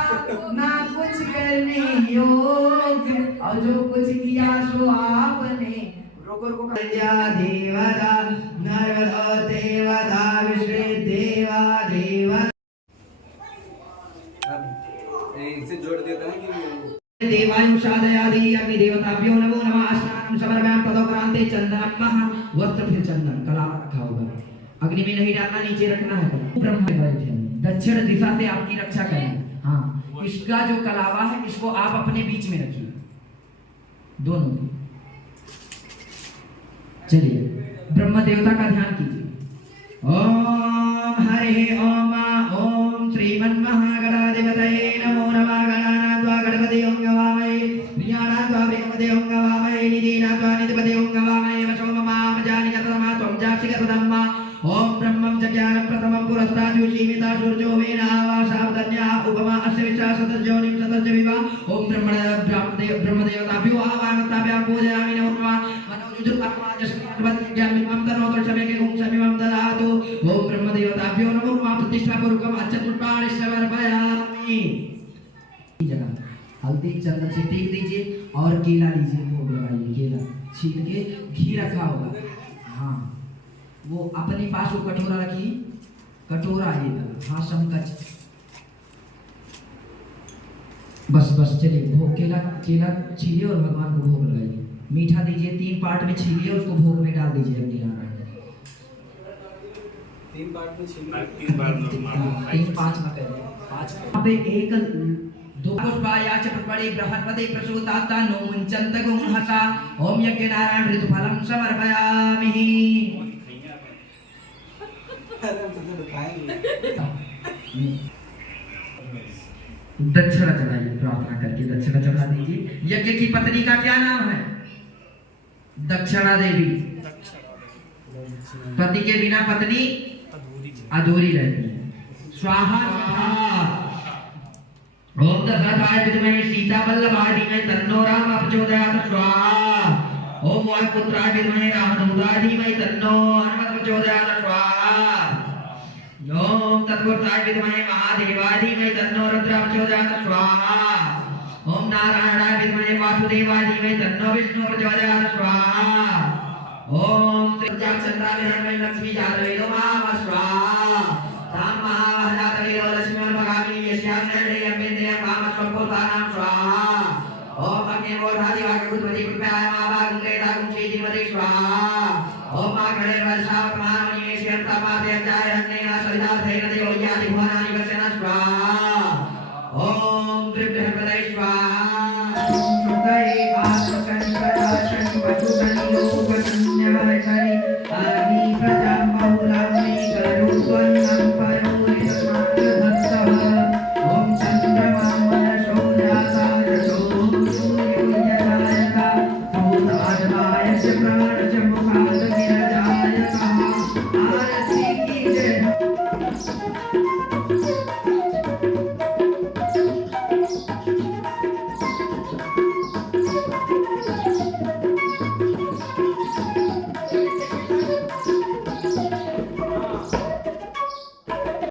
ना कुछ करने योग्य, और जो कुछ किया सो आपने। रोको देवता नरद देवता विश्वे देवा देवा। इसे जोड़ देता है कि देवायुषादयादि अग्निदेवताभ्यो नमो नमः। स्नानं समर्पयामि तदोपरान्ते चन्दनं वस्त्र फिर चंदन कलावा रखा होगा। अग्नि में नहीं डालना, नीचे रखना है। ब्रह्म दक्षिण दिशा से आपकी रक्षा करें। हाँ, इसका जो कलावा है इसको आप अपने बीच में रखिए, दोनों में। चलिए ब्रह्म देवता का ध्यान कीजिए। ओम हरि ओम ओम श्रीमन्महागणाधिपतये नमो नमः। गणानां गणपति ओं गवामहे, प्रियाणां प्रियपते ओं गवामहे, निधीनां निधिपते ओं गवामहे। वशो ममाम जानिगतमा त्वं जाक्षिगतधम्मा। ओम ब्रह्मं च ज्ञानं प्रथमं पुरस्ताद्युषीमिता सूर्यो वेन आवासावदन्या उपमा अस्य विचासतज्योनिं सतज्ज विवा। ओम ब्रह्मदेवताभ्यो आवाहनताभ्यां पूजयामि नमो नमः। मनोजुजुर्वाक्माजस्माद्वत् ज्ञानमिमं तनोतु शमेके ओं शमिमं ददातु। ओम ब्रह्मदेवताभ्यो नमो नमः। प्रतिष्ठापूर्वकम् अच्युतपुष्पाणि समर्पयामि। जगह हल्दी चंदन से टीक दीजिए और केला लीजिए, भोग लगाइए। केला छील के घी रखा होगा, हाँ वो अपने पास वो कटोरा रखिए, कटोरा ये हाँ समकच। बस बस चलिए भोग केला छीलिए और भगवान को भोग लगाइए। मीठा दीजिए, 3 पार्ट में छीलिए, उसको भोग में डाल दीजिए। अग्नि नारायण 3 पार्ट में छीलिए, 3 5 में करिए। 5 यहाँ पे एक दो पुष्पायाच पुष्पणे बृहस्पति प्रसूताता नो मुंचन्त गुंहसा। ओम यज्ञ नारायण ऋतुफलं समर्पयामि। दक्षिणा चढ़ाइए, प्रार्थना करके दक्षिणा चढ़ा दीजिए। यज्ञ की पत्नी का क्या नाम है? दक्षिणा देवी। पति के बिना पत्नी अधूरी रहती है। स्वाहा स्वाहा। ओम दशरथाय विद्महे सीता वल्लभाय धीमहि तन्नो रामः प्रचोदयात्। स्वाहा। ओम वायुपुत्राय विद्महे रामदूताय धीमहि तन्नो हनुमत् प्रचोदयात्। स्वाहा। ओम तत्पुरुषाय विद्महे महादेवाय धीमहि तन्नो रुद्रः प्रचोदयात्। स्वाहा। ओम नारायणाय विद्महे वासुदेवाय धीमहि तन्नो विष्णुः प्रचोदयात्। स्वाहा। ओम चंद्राविहरणमयि लक्ष्मी जातवेदो नमः। स्वाहा। तां महावहनातवेदो लक्ष्मीर्भगामिनी यस्याग्नेन्द्रियं यमेन्द्रियं कामस्वल्पोतानां। स्वाहा। ओम अग्निमोधादिवाक्यकुत्वति कृपयाय महाभागुंग्रेदागुं श्रीमते। स्वाहा। ओम मागणेर्वशावकमानमये श्रीयन्तामादयञ्जाय रत्नेन सरितार्थेन देवोयादि भुवनानि वचन। स्वाहा। ओम त्रिभ्यः स्वाहा। सुतये आत्मकनिपदाशनि वसुकनि लोकसंज्ञाय शनि आदि प्रजा बहुलानि करूपन्नं परोरितमानधत्तः। ओम चन्द्रमा मनसो जाता रसो सूर्योदयायता भूताद्वायस्य प्राणस्य मुखाद् विरजायतः। आरती की जय।